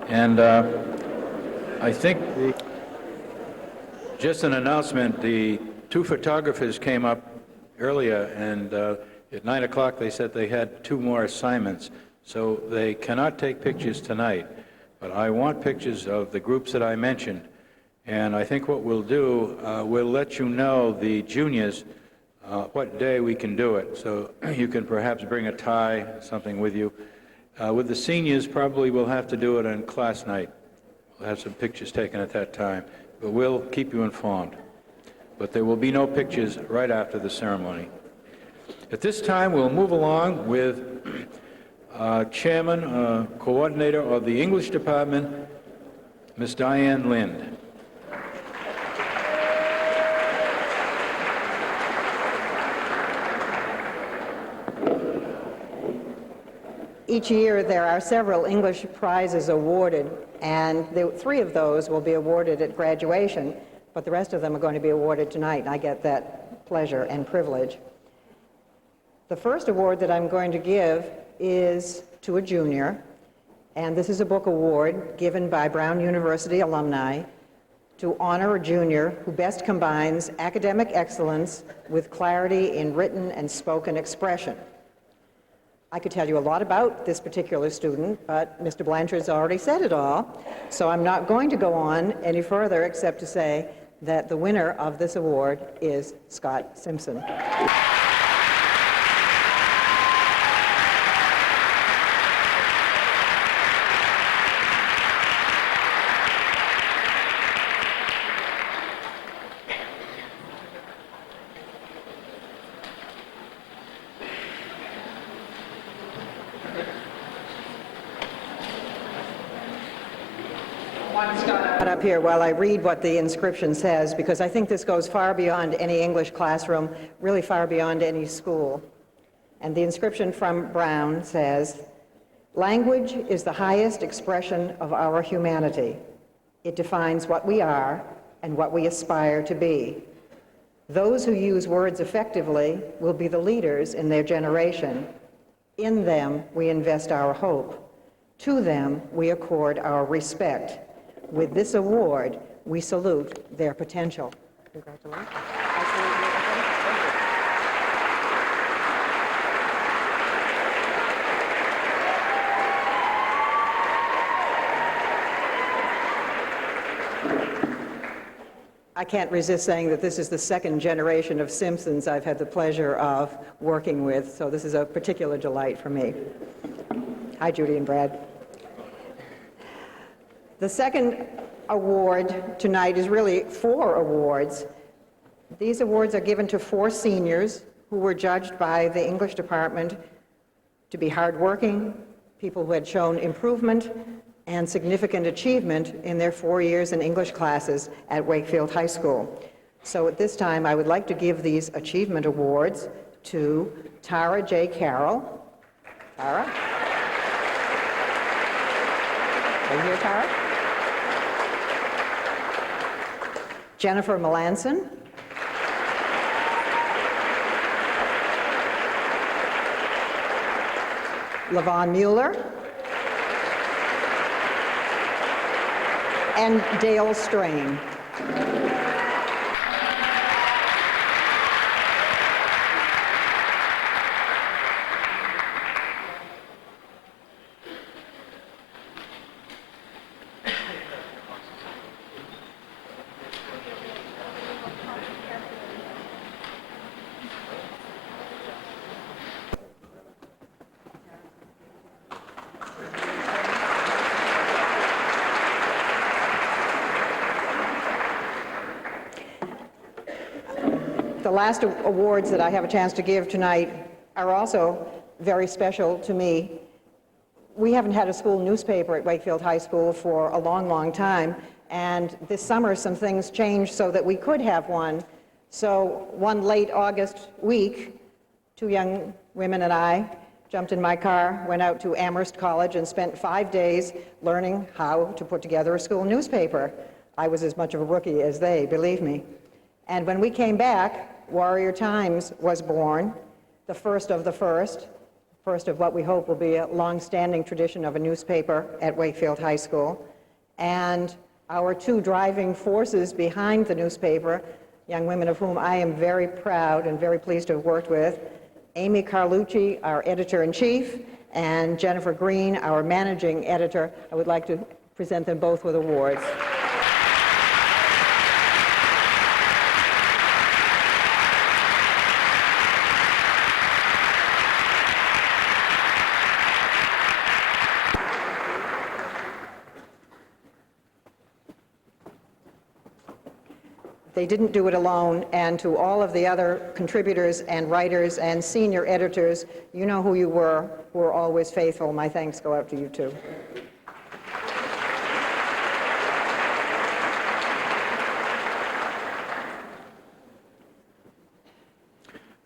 and I think just an announcement, the two photographers came up earlier, and at 9 o'clock they said they had 2 more assignments, so they cannot take pictures tonight. But I want pictures of the groups that I mentioned, and I think what we'll do, we'll let you know, the juniors, what day we can do it, so you can perhaps bring a tie, something with you. With the seniors, probably we'll have to do it on class night. We'll have some pictures taken at that time, but we'll keep you informed. But there will be no pictures right after the ceremony. At this time, we'll move along with Chairman, Coordinator of the English Department, Ms. Diane Lind. Each year, there are several English prizes awarded, and 3 of those will be awarded at graduation, but the rest of them are going to be awarded tonight, and I get that pleasure and privilege. The first award that I'm going to give is to a junior, and this is a book award given by Brown University alumni to honor a junior who best combines academic excellence with clarity in written and spoken expression. I could tell you a lot about this particular student, but Mr. Blanchard's already said it all, so I'm not going to go on any further except to say that the winner of this award is Scott Simpson. Up here while I read what the inscription says, because I think this goes far beyond any English classroom, really far beyond any school. And the inscription from Brown says, "Language is the highest expression of our humanity. It defines what we are and what we aspire to be. Those who use words effectively will be the leaders in their generation. In them we invest our hope. To them we accord our respect. With this award, we salute their potential." Congratulations. I can't resist saying that this is the second generation of Simpsons I've had the pleasure of working with, so this is a particular delight for me. Hi, Judy and Brad. The second award tonight is really 4 awards. These awards are given to 4 seniors who were judged by the English department to be hardworking, people who had shown improvement and significant achievement in their 4 years in English classes at Wakefield High School. So at this time, I would like to give these achievement awards to Tara J. Carroll. Tara? Are you here, Tara? Jennifer Melanson. Levon Mueller. And Dale Strain. The last awards that I have a chance to give tonight are also very special to me. We haven't had a school newspaper at Wakefield High School for a long, long time, and this summer some things changed so that we could have one. So one late August week, 2 young women and I jumped in my car, went out to Amherst College, and spent 5 days learning how to put together a school newspaper. I was as much of a rookie as they, believe me. And when we came back, Warrior Times was born, the first of what we hope will be a long-standing tradition of a newspaper at Wakefield High School. And our 2 driving forces behind the newspaper, young women of whom I am very proud and very pleased to have worked with, Amy Carlucci, our editor-in-chief, and Jennifer Green, our managing editor. I would like to present them both with awards. They didn't do it alone, and to all of the other contributors and writers and senior editors, you know who you were always faithful. My thanks go out to you too.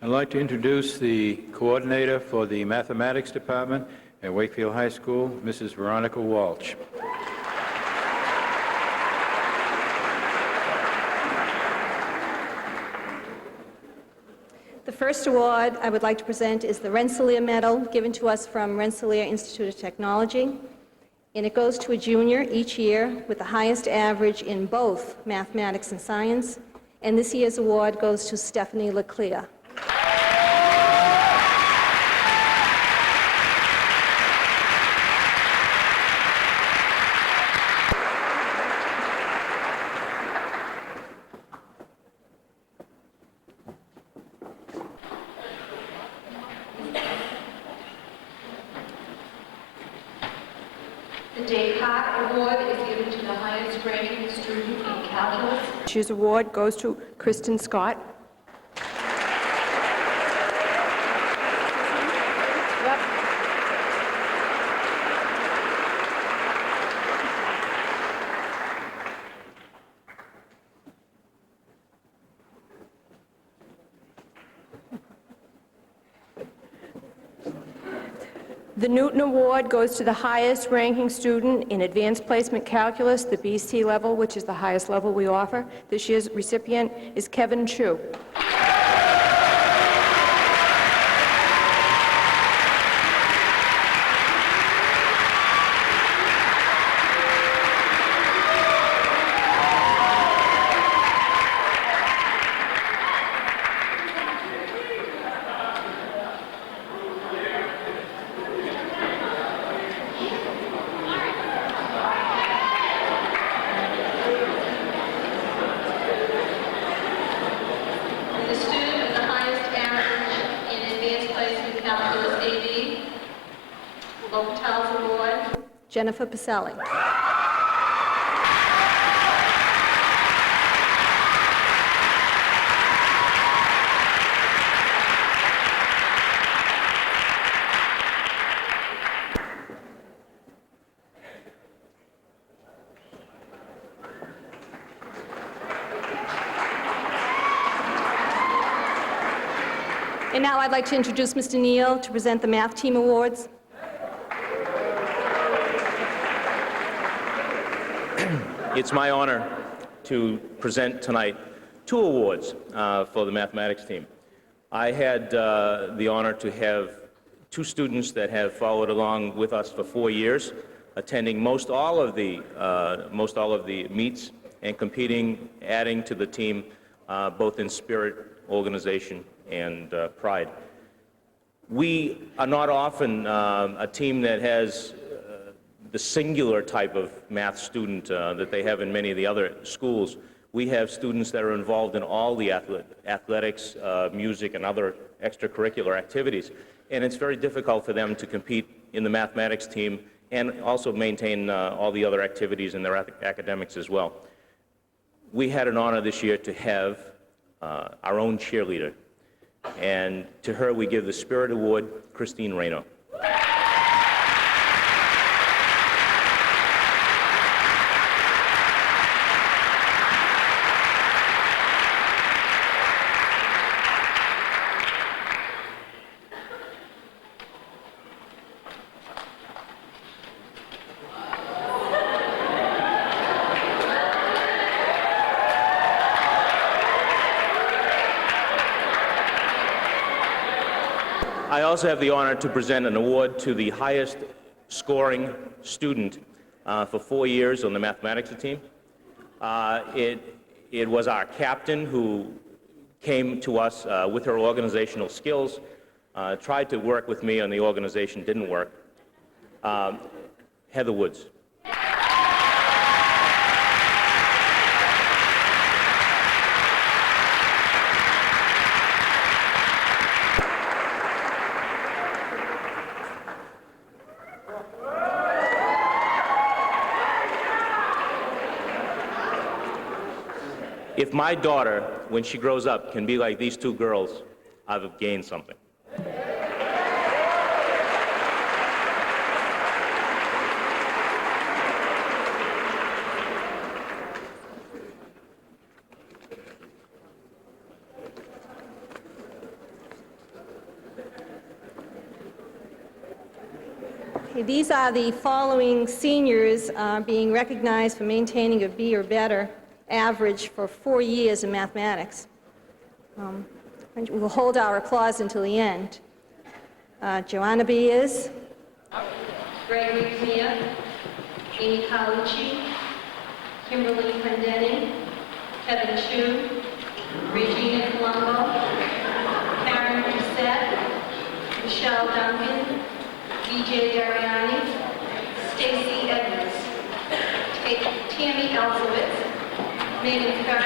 I'd like to introduce the coordinator for the mathematics department at Wakefield High School, Mrs. Veronica Walsh. The first award I would like to present is the Rensselaer Medal, given to us from Rensselaer Institute of Technology. And it goes to a junior each year with the highest average in both mathematics and science. And this year's award goes to Stephanie Leclerc. The Descartes Award is given to the highest ranking student in calculus. This year's award goes to Kristen Scott. The Newton Award goes to the highest ranking student in advanced placement calculus, the BC level, which is the highest level we offer. This year's recipient is Kevin Chu. Jennifer Pacelli. And now I'd like to introduce Mr. Neal to present the Math Team Awards. It's my honor to present tonight 2 awards for the mathematics team. I had the honor to have 2 students that have followed along with us for 4 years, attending most all of the meets and competing, adding to the team both in spirit, organization, and pride. We are not often a team that has the singular type of math student that they have in many of the other schools. We have students that are involved in all the athletics, music, and other extracurricular activities. And it's very difficult for them to compete in the mathematics team and also maintain all the other activities in their academics as well. We had an honor this year to have our own cheerleader. And to her, we give the Spirit Award, Christine Reno. I also have the honor to present an award to the highest scoring student for 4 years on the mathematics team. It was our captain who came to us with her organizational skills, tried to work with me on the organization, didn't work. Heather Woods. If my daughter, when she grows up, can be like these 2 girls, I've gained something. Okay, these are the following seniors being recognized for maintaining a B or better average for 4 years in mathematics. We'll hold our applause until the end. Joanna Beers, Gregory Mia, Amy Carlucci, Kimberly Pendenny, Kevin Chu, Regina Colombo, Karen Doucette, Michelle Duncan, DJ Dariani, Stacy Edmonds, Tammy Elsowitz, Megan Kerr,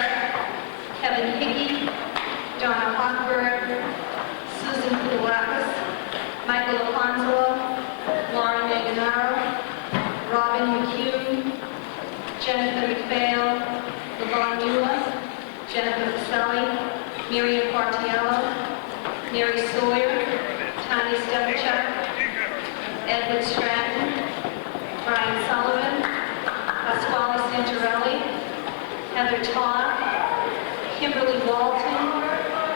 Kevin Hickey, Donna Hochberg, Susan Koulourakis, Michael Alfonso, Lauren Manganaro, Robin McHugh, Jennifer McPhail, Levon Dula, Jennifer Pacelli, Miriam Quartiello, Mary Sawyer, Tanya Stepchuk, Edward Stratton, Brian Sullivan, Pasquale Santarelli, Heather Todd, Kimberly Walton,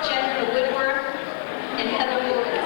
Jennifer Whitworth, and Heather Wilkins.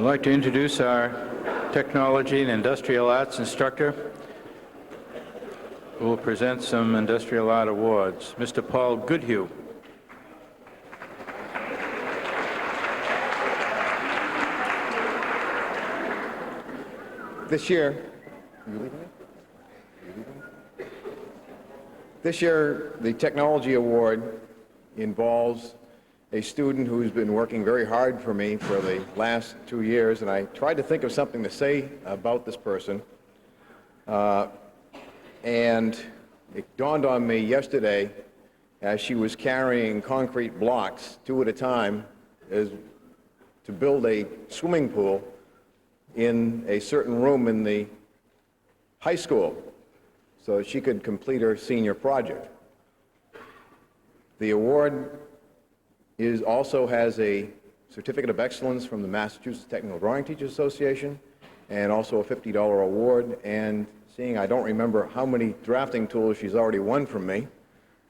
I'd like to introduce our Technology and Industrial Arts instructor who will present some Industrial Art Awards, Mr. Paul Goodhue. This year, the Technology Award involves a student who's been working very hard for me for the last 2 years, and I tried to think of something to say about this person. And it dawned on me yesterday as she was carrying concrete blocks 2 at a time to build a swimming pool in a certain room in the high school so that she could complete her senior project. The award also has a Certificate of Excellence from the Massachusetts Technical Drawing Teachers Association and also a $50 award. And seeing I don't remember how many drafting tools she's already won from me,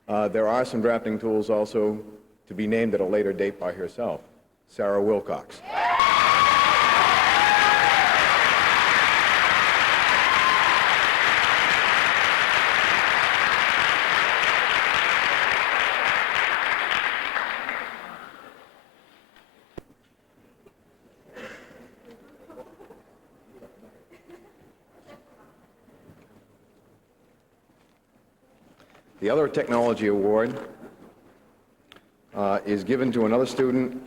there are some drafting tools also to be named at a later date by herself. Sarah Wilcox. The other technology award is given to another student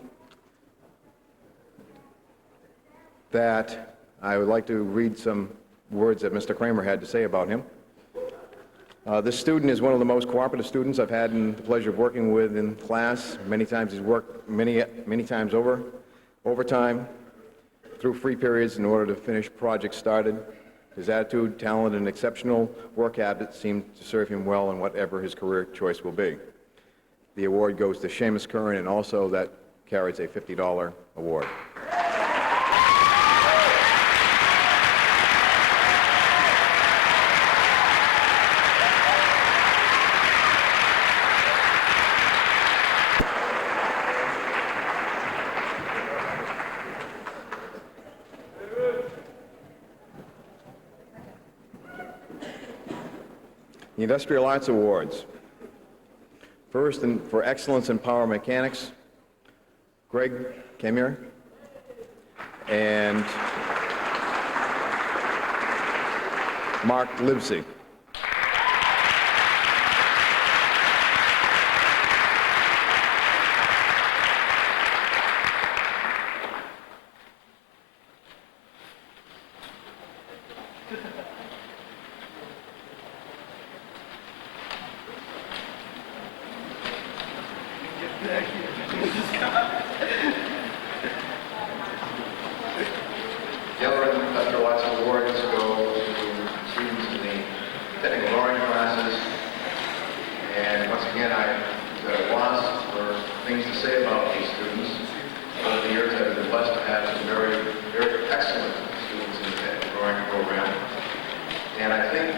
that I would like to read some words that Mr. Kramer had to say about him. This student is one of the most cooperative students I've had the pleasure of working with in class. Many times he's worked many times overtime through free periods in order to finish projects started. His attitude, talent, and exceptional work habits seem to serve him well in whatever his career choice will be. The award goes to Seamus Curran, and also that carries a $50 award. The Industrial Arts Awards. First, for excellence in power mechanics, Greg Kamier and Mark Livesey. The other Industrial Arts Awards go to students in the technical drawing classes. And once again, I was lost for things to say about these students. Over the years, I've been blessed to have some very, very excellent students in the technical drawing program. And I think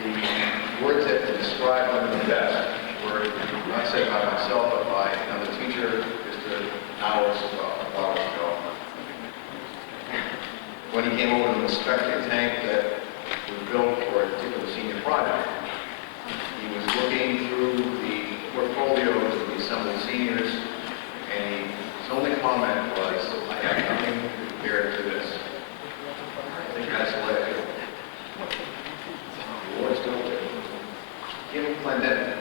the words that describe them the best were not said by myself, but by another teacher just hours ago. When he came over to inspect the tank that was built for a particular senior project, he was looking through the portfolios of the assembled seniors, and his only comment was, "I have nothing compared to this." I think that's the way I feel. The Lord's going to Kim Clendenin.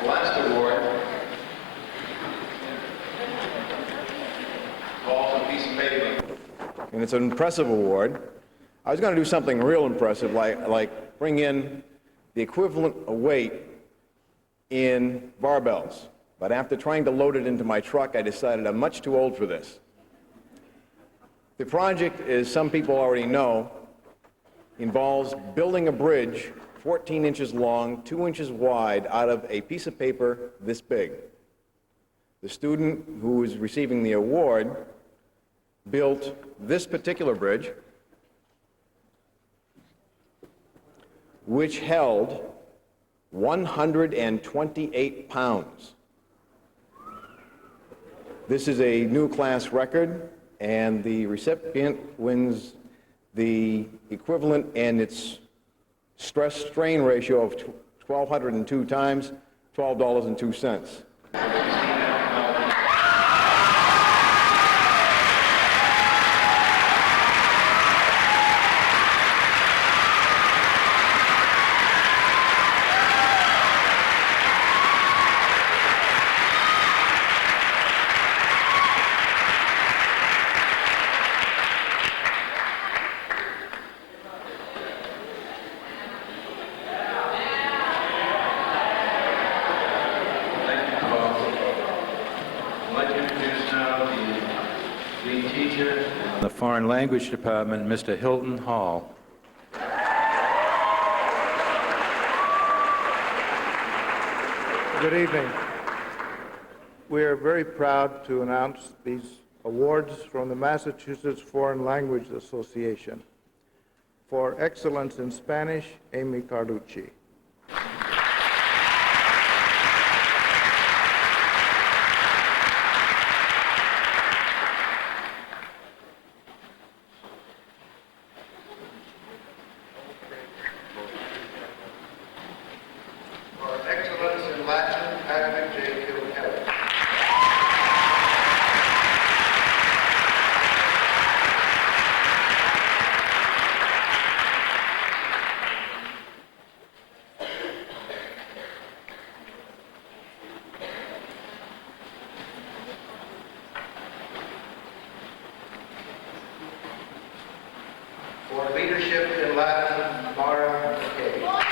The last award falls a piece of paper. And it's an impressive award. I was going to do something real impressive, like bring in the equivalent of weight in barbells. But after trying to load it into my truck, I decided I'm much too old for this. The project, as some people already know, involves building a bridge 14 inches long, 2 inches wide, out of a piece of paper this big. The student who is receiving the award built this particular bridge, which held 128 pounds. This is a new class record, and the recipient wins the equivalent and its stress-strain ratio of 1,202 times, $12.02. The Foreign Language Department, Mr. Hilton Hall. Good evening. We are very proud to announce these awards from the Massachusetts Foreign Language Association. For excellence in Spanish, Amy Carducci. For leadership in Latin, Mara McKay.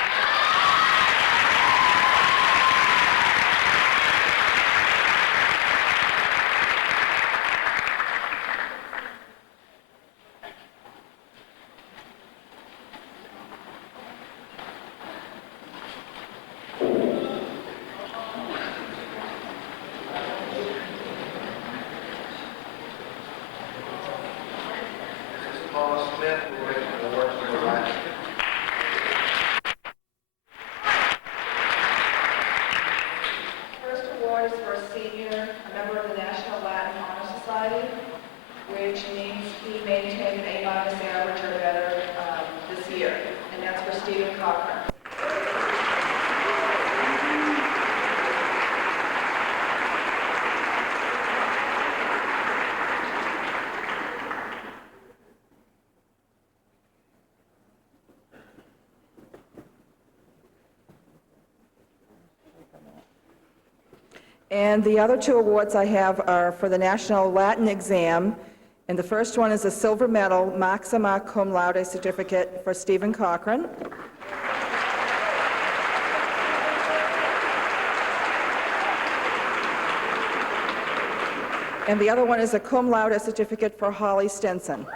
Mrs. Paula Smith will bring the award for Latin. First award is for a senior, a member of the National Latin Honor Society, which means he maintained an A- average or better this year, and that's for Stephen Cochran. And the other two awards I have are for the National Latin Exam, and the first one is a silver medal, Maxima Cum Laude certificate for Stephen Cochran. And the other one is a Cum Laude certificate for Holly Stinson.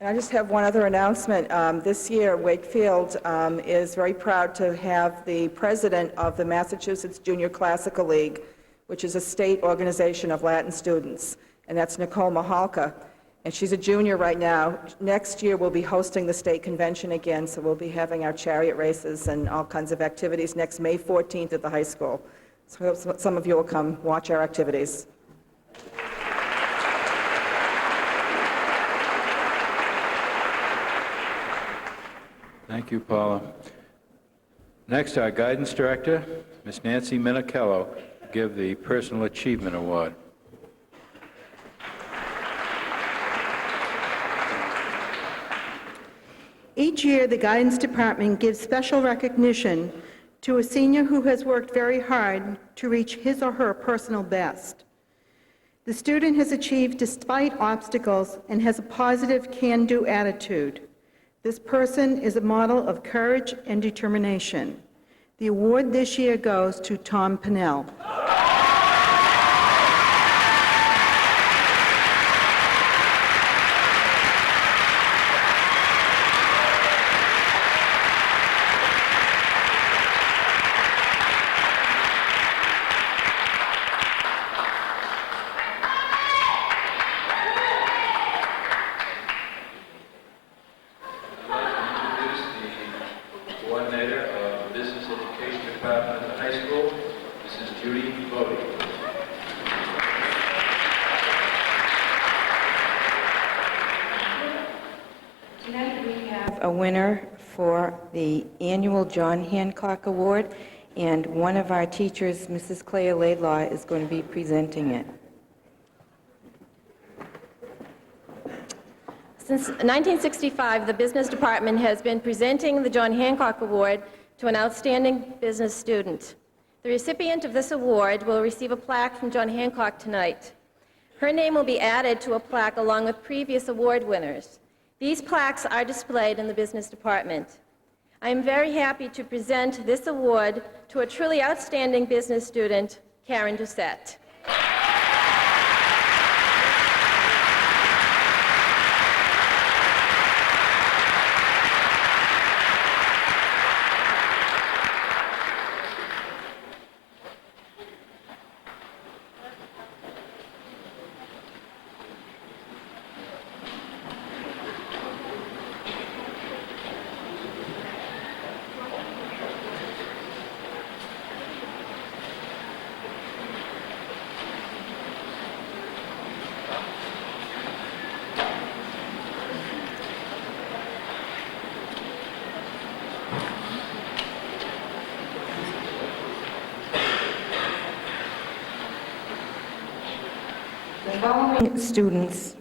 And I just have one other announcement. This year, Wakefield is very proud to have the president of the Massachusetts Junior Classical League, which is a state organization of Latin students, and that's Nicole Mahalka. And she's a junior right now. Next year, we'll be hosting the state convention again, so we'll be having our chariot races and all kinds of activities next May 14th at the high school. So I hope some of you will come watch our activities. Thank you, Paula. Next, our Guidance Director, Ms. Nancy Minichello, give the Personal Achievement Award. Each year, the Guidance Department gives special recognition to a senior who has worked very hard to reach his or her personal best. The student has achieved despite obstacles and has a positive can-do attitude. This person is a model of courage and determination. The award this year goes to Tom Pinnell. Coordinator of the Business Education Department at the high school, Mrs. Judy Bodie. Tonight we have a winner for the annual John Hancock Award, and one of our teachers, Mrs. Claire Laidlaw, is going to be presenting it. Since 1965, the Business Department has been presenting the John Hancock Award to an outstanding business student. The recipient of this award will receive a plaque from John Hancock tonight. Her name will be added to a plaque along with previous award winners. These plaques are displayed in the Business Department. I am very happy to present this award to a truly outstanding business student, Karen Doucette. The following students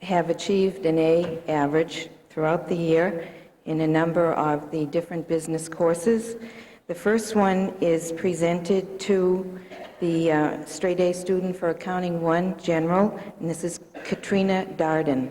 have achieved an A average throughout the year in a number of the different business courses. The first one is presented to the straight A student for Accounting 1 General, and this is Katrina Darden.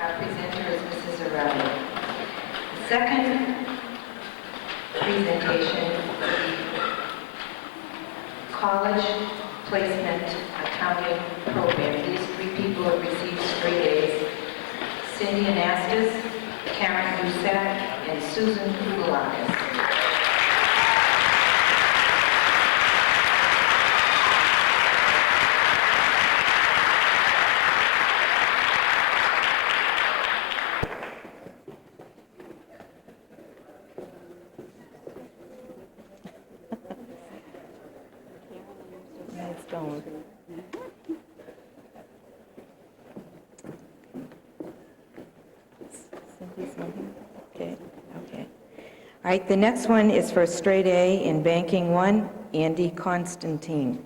Our presenter is Mrs. Arelli. The second presentation will be College Placement Accounting Program. These three people have received straight A's: Cindy Anastas, Karen Doucette, and Susan Kugalakis. Nice going. Cindy's on here? Okay, okay. All right, the next one is for straight A in Banking 1, Andy Constantine.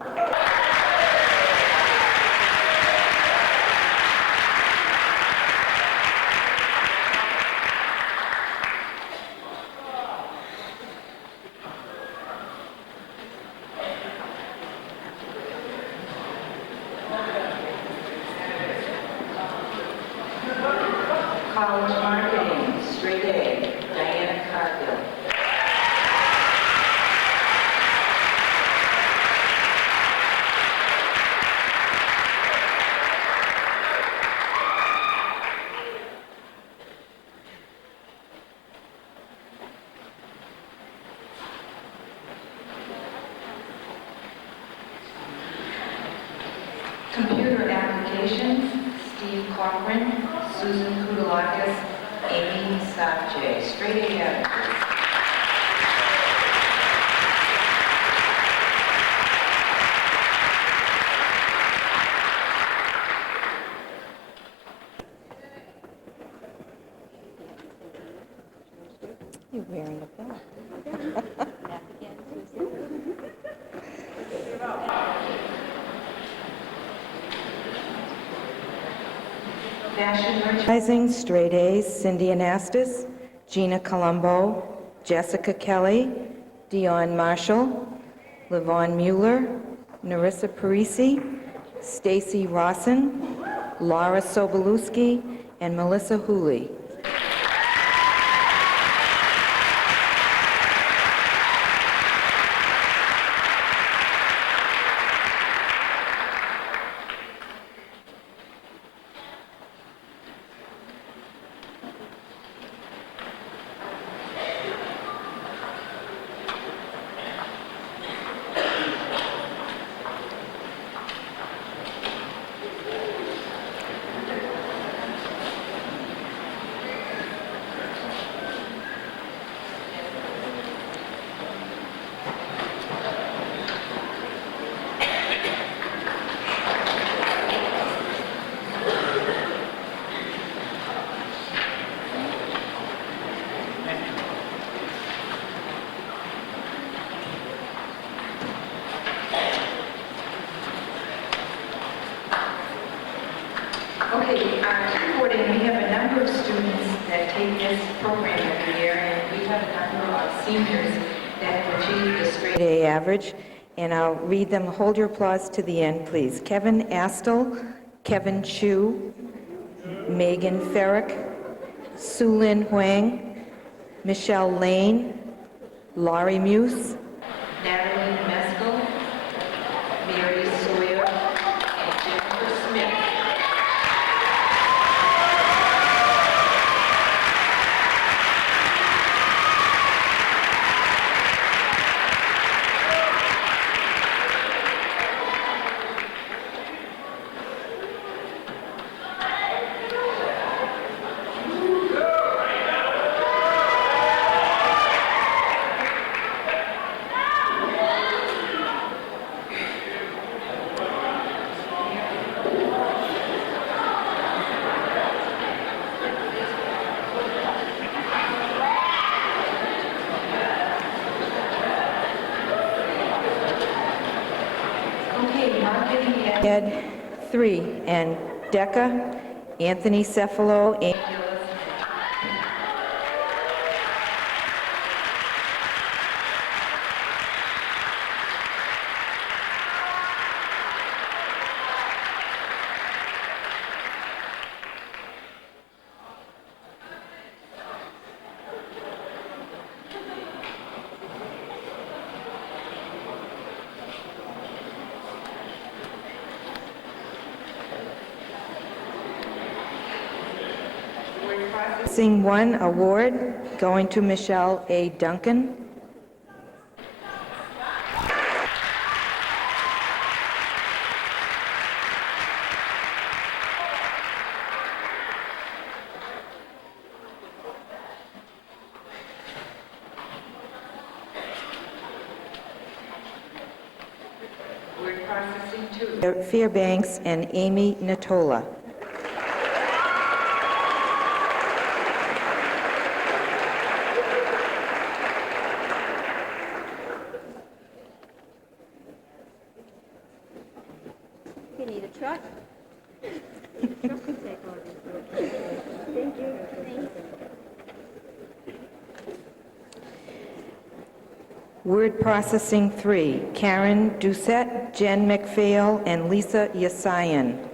College Marketing, straight A, Diana Cargill. Computer Applications, Steve Cochran, Susan Kugalakis, Amy Sapje. Straight A averages. Wearing the bell. Rising straight A's, Cindy Anastas, Gina Colombo, Jessica Kelly, Dion Marshall, Levon Mueller, Narissa Parisi, Stacy Rawson, Laura Sobolewski, and Melissa Hooley. Okay, reporting, we have a number of students that take this program every year, and we have a number of seniors that have achieved the straight A average, and I'll read them. Hold your applause to the end, please. Kevin Astle, Kevin Chu, Megan Ferrick, Su-Lin Huang, Michelle Lane, Laurie Muse, Natalie Meskel, Mary Sawyer, and Jennifer Smith. Ed 3, and Decca, Anthony Cefalo, Sing 1 award going to Michelle A. Duncan. Word processing 2. Fairbanks and Amy Natola. You need a truck? Thank you. Word processing 3, Karen Doucette, Jen McPhail, and Lisa Yasayan.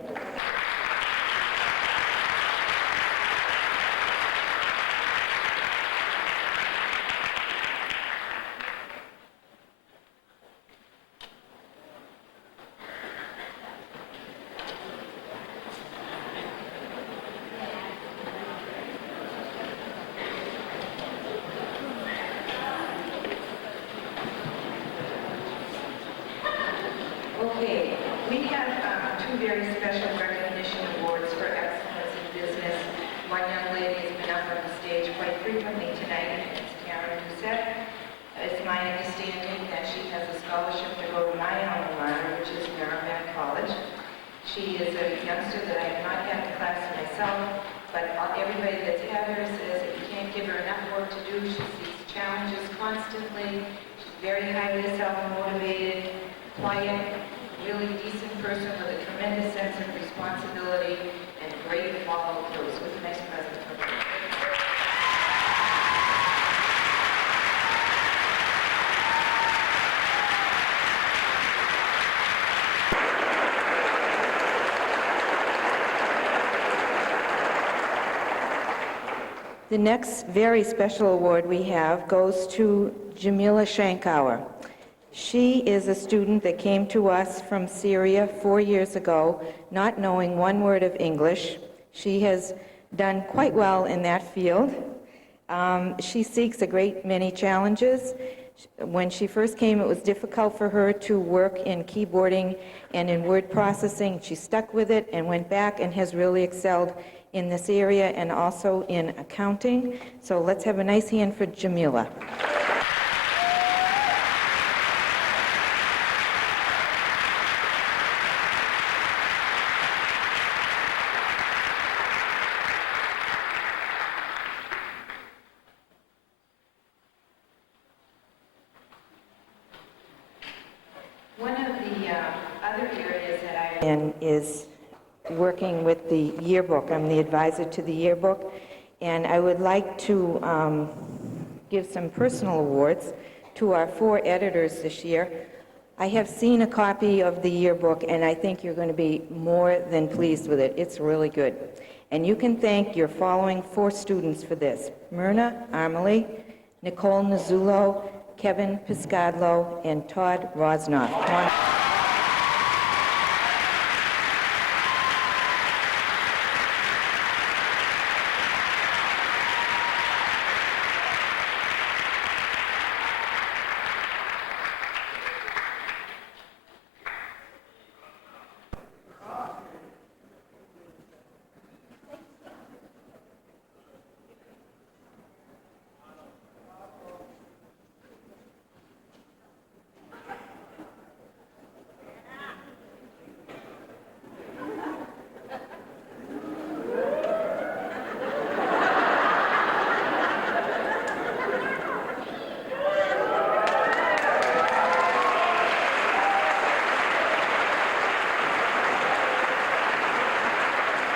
Okay, we have two very special recognition awards for excellence in business. One young lady has been up on the stage quite frequently tonight, and it's Karen Doucette. It's my understanding that she has a scholarship to go to my alma mater, which is Merrimack College. She is a youngster that I have not had in class myself, but everybody that's had her says that you can't give her enough work to do. She sees challenges constantly. She's very highly self-motivated, quiet, really decent person with a tremendous sense of responsibility and great follow-through. So it's a nice present for her. The next very special award we have goes to Jamila Shankauer. She is a student that came to us from Syria 4 years ago, not knowing one word of English. She has done quite well in that field. She seeks a great many challenges. When she first came, it was difficult for her to work in keyboarding and in word processing. She stuck with it and went back and has really excelled in this area and also in accounting. So let's have a nice hand for Jamila. One of the other areas that I'm in is working with the yearbook. I'm the advisor to the yearbook, and I would like to give some personal awards to our 4 editors this year. I have seen a copy of the yearbook, and I think you're going to be more than pleased with it. It's really good. And you can thank your following 4 students for this: Myrna Armley, Nicole Nazzulo, Kevin Piscadlo, and Todd Rosnoff. Come on.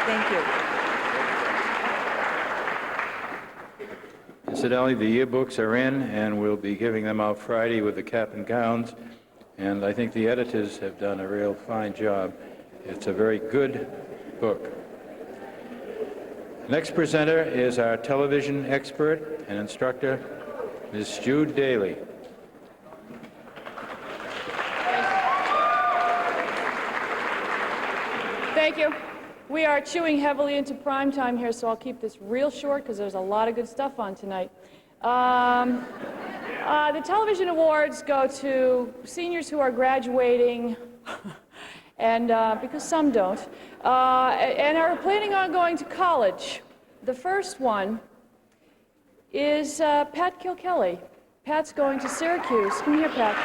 Thank you. Incidentally, the yearbooks are in, and we'll be giving them out Friday with the cap and gowns, and I think the editors have done a real fine job. It's a very good book. Next presenter is our television expert and instructor, Ms. Jude Daly. Thank you. We are chewing heavily into prime time here, so I'll keep this real short because there's a lot of good stuff on tonight. The television awards go to seniors who are graduating, and because some don't, and are planning on going to college. The first one is Pat Kilkelly. Pat's going to Syracuse. Come here, Pat.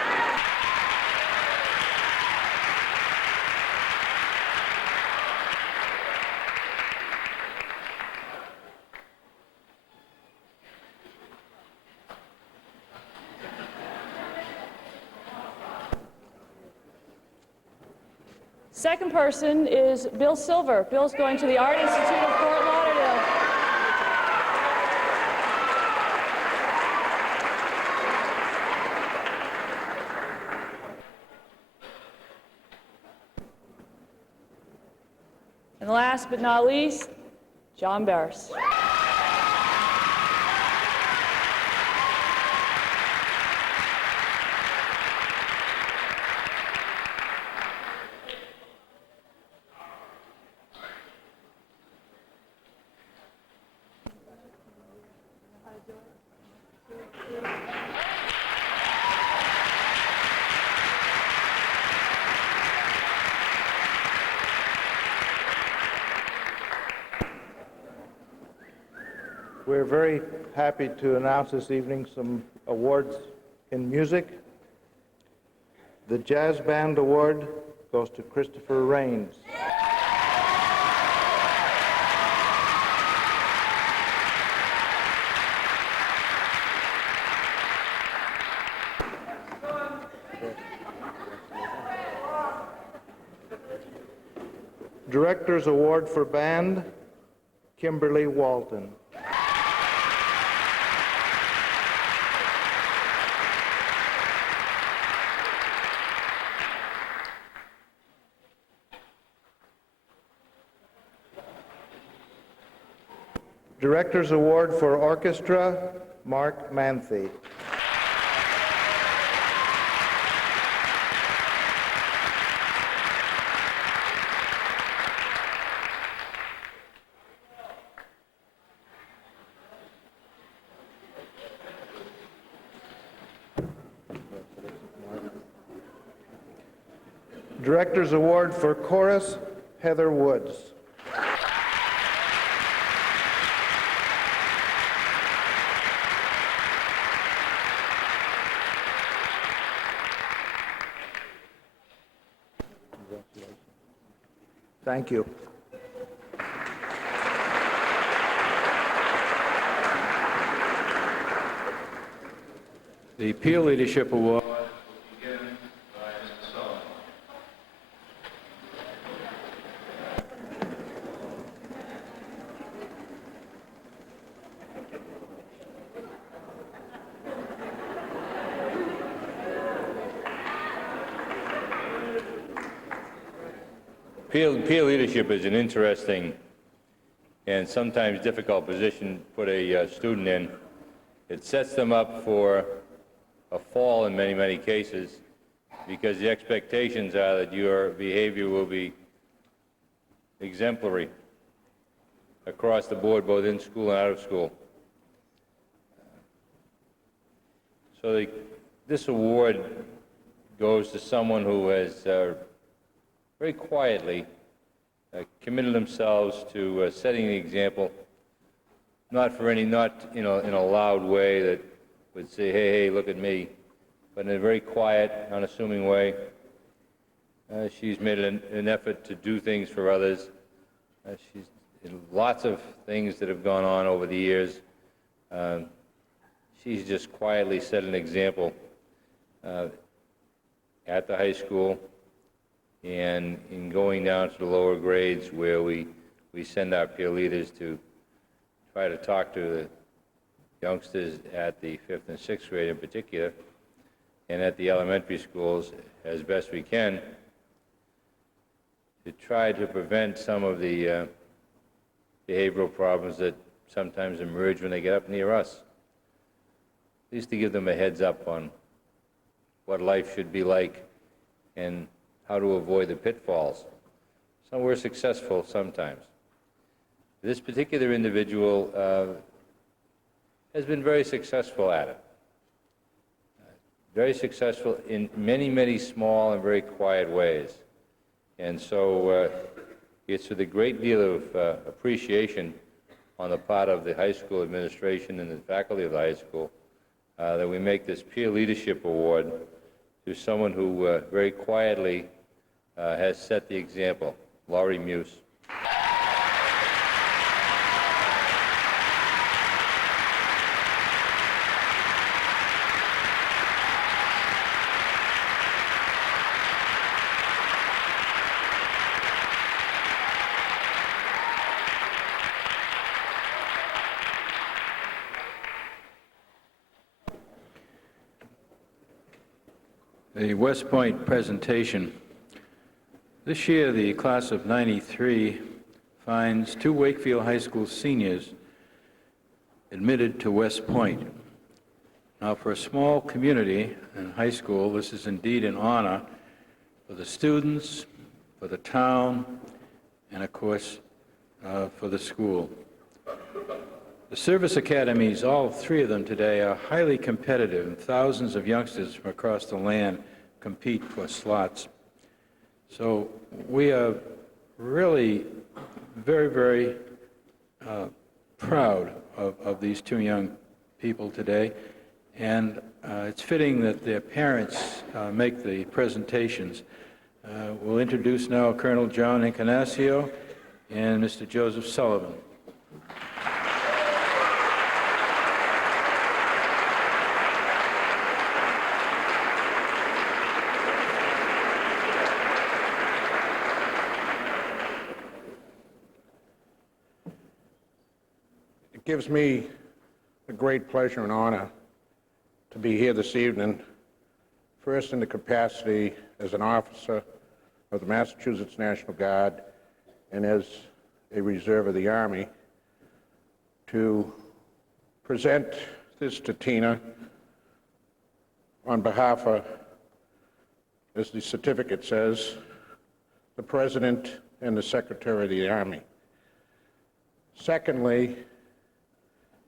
Second person is Bill Silver. Bill's going to the Art Institute of Fort Lauderdale. And last but not least, John Barris. We're very happy to announce this evening some awards in music. The Jazz Band Award goes to Christopher Rains. Director's Award for Band, Kimberly Walton. Director's Award for Orchestra, Mark Manthe. Director's Award for Chorus, Heather Woods. Thank you. The Peer Leadership Award will be given by Mr. Sullivan. Peer leadership is an interesting and sometimes difficult position to put a student in. It sets them up for a fall in many, many cases because the expectations are that your behavior will be exemplary across the board, both in school and out of school. So this award goes to someone who has very quietly committed themselves to setting the example, not in a loud way that would say, hey, look at me, but in a very quiet, unassuming way. She's made an effort to do things for others. She's lots of things that have gone on over the years. She's just quietly set an example at the high school and in going down to the lower grades where we send our peer leaders to try to talk to the youngsters at the 5th and 6th grade in particular, and at the elementary schools as best we can, to try to prevent some of the behavioral problems that sometimes emerge when they get up near us. At least to give them a heads up on what life should be like and how to avoid the pitfalls. So we're successful sometimes. This particular individual has been very successful at it. Very successful in many, many small and very quiet ways. And so it's with a great deal of appreciation on the part of the high school administration and the faculty of the high school that we make this Peer Leadership Award to someone who very quietly has set the example, Laurie Muse. The West Point presentation. This year, the class of '93 finds 2 Wakefield High School seniors admitted to West Point. Now, for a small community and high school, this is indeed an honor for the students, for the town, and of course, for the school. The service academies, all 3 of them today, are highly competitive, and thousands of youngsters from across the land compete for slots. So we are really very, very proud of these 2 young people today, and it's fitting that their parents make the presentations. We'll introduce now Colonel John Incarnasio and Mr. Joseph Sullivan. gives me a great pleasure and honor to be here this evening, first in the capacity as an officer of the Massachusetts National Guard and as a reserve of the Army, to present this to Tina on behalf of, as the certificate says, the President and the Secretary of the Army. Secondly,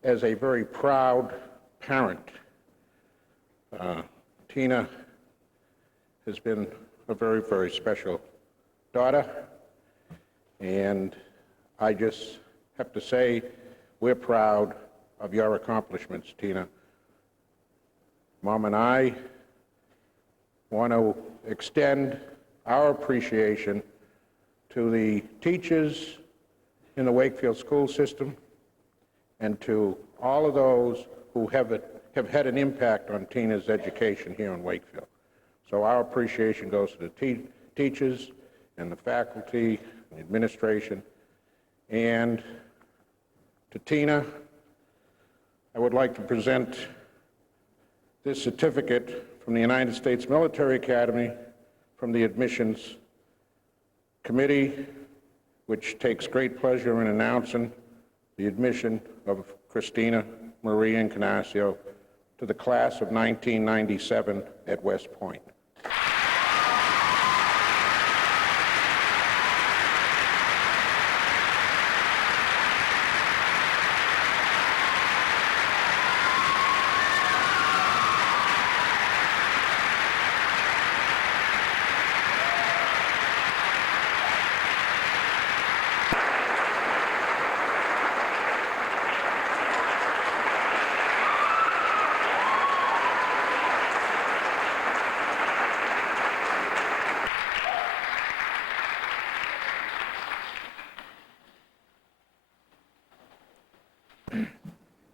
as a very proud parent, Tina has been a very, very special daughter, and I just have to say we're proud of your accomplishments, Tina. Mom and I want to extend our appreciation to the teachers in the Wakefield school system and to all of those who have had an impact on Tina's education here in Wakefield. So our appreciation goes to the teachers and the faculty and the administration. And to Tina, I would like to present this certificate from the United States Military Academy, from the Admissions Committee, which takes great pleasure in announcing the admission of Christina Marie Incarnacio to the class of 1997 at West Point.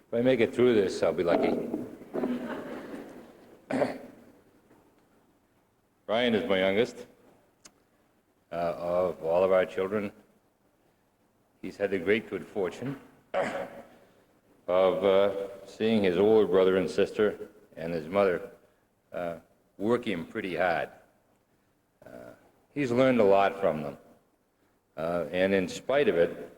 If I make it through this, I'll be lucky. Brian is my youngest of all of our children. He's had the great good fortune of seeing his older brother and sister and his mother working pretty hard. He's learned a lot from them. And in spite of it,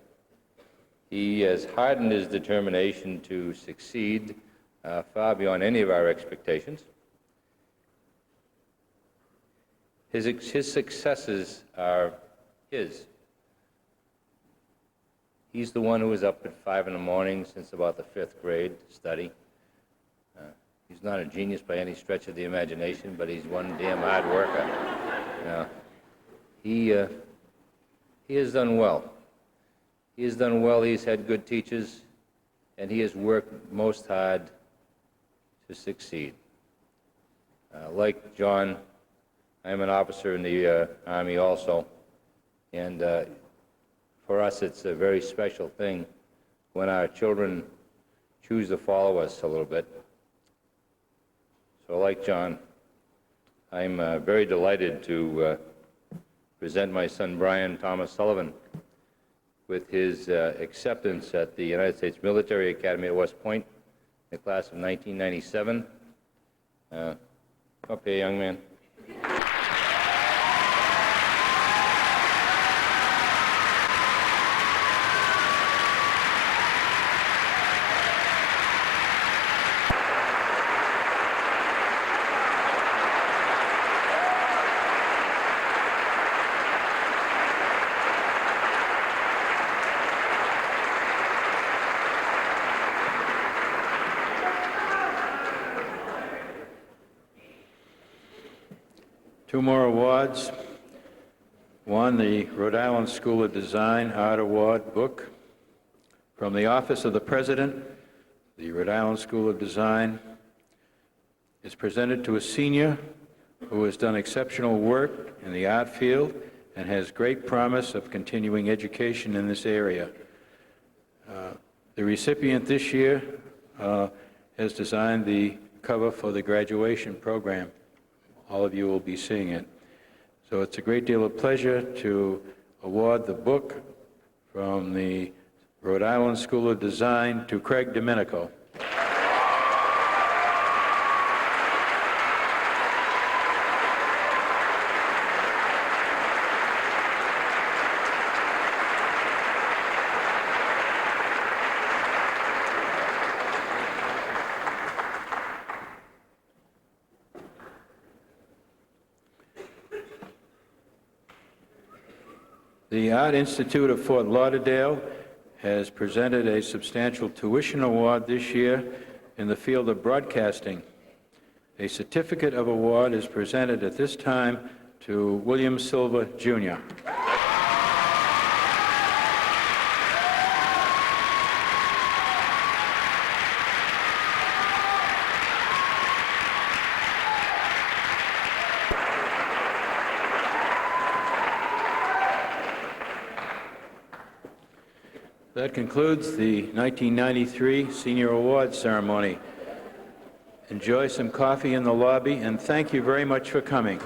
he has hardened his determination to succeed far beyond any of our expectations. His successes are his. He's the one who was up at 5 in the morning since about the 5th grade to study. He's not a genius by any stretch of the imagination, but he's one damn hard worker. He has done well. He has done well, he's had good teachers, and he has worked most hard to succeed. Like John, I'm an officer in the Army also, and for us it's a very special thing when our children choose to follow us a little bit. So like John, I'm very delighted to present my son Brian Thomas Sullivan with his acceptance at the United States Military Academy at West Point in the class of 1997. Up here, young man. Two more awards. One, the Rhode Island School of Design Art Award book. From the Office of the President, the Rhode Island School of Design is presented to a senior who has done exceptional work in the art field and has great promise of continuing education in this area. The recipient this year has designed the cover for the graduation program. All of you will be seeing it. So it's a great deal of pleasure to award the book from the Rhode Island School of Design, to Craig Domenico. The Art Institute of Fort Lauderdale has presented a substantial tuition award this year in the field of broadcasting. A certificate of award is presented at this time to William Silva, Jr. That concludes the 1993 Senior Awards ceremony. Enjoy some coffee in the lobby, and thank you very much for coming.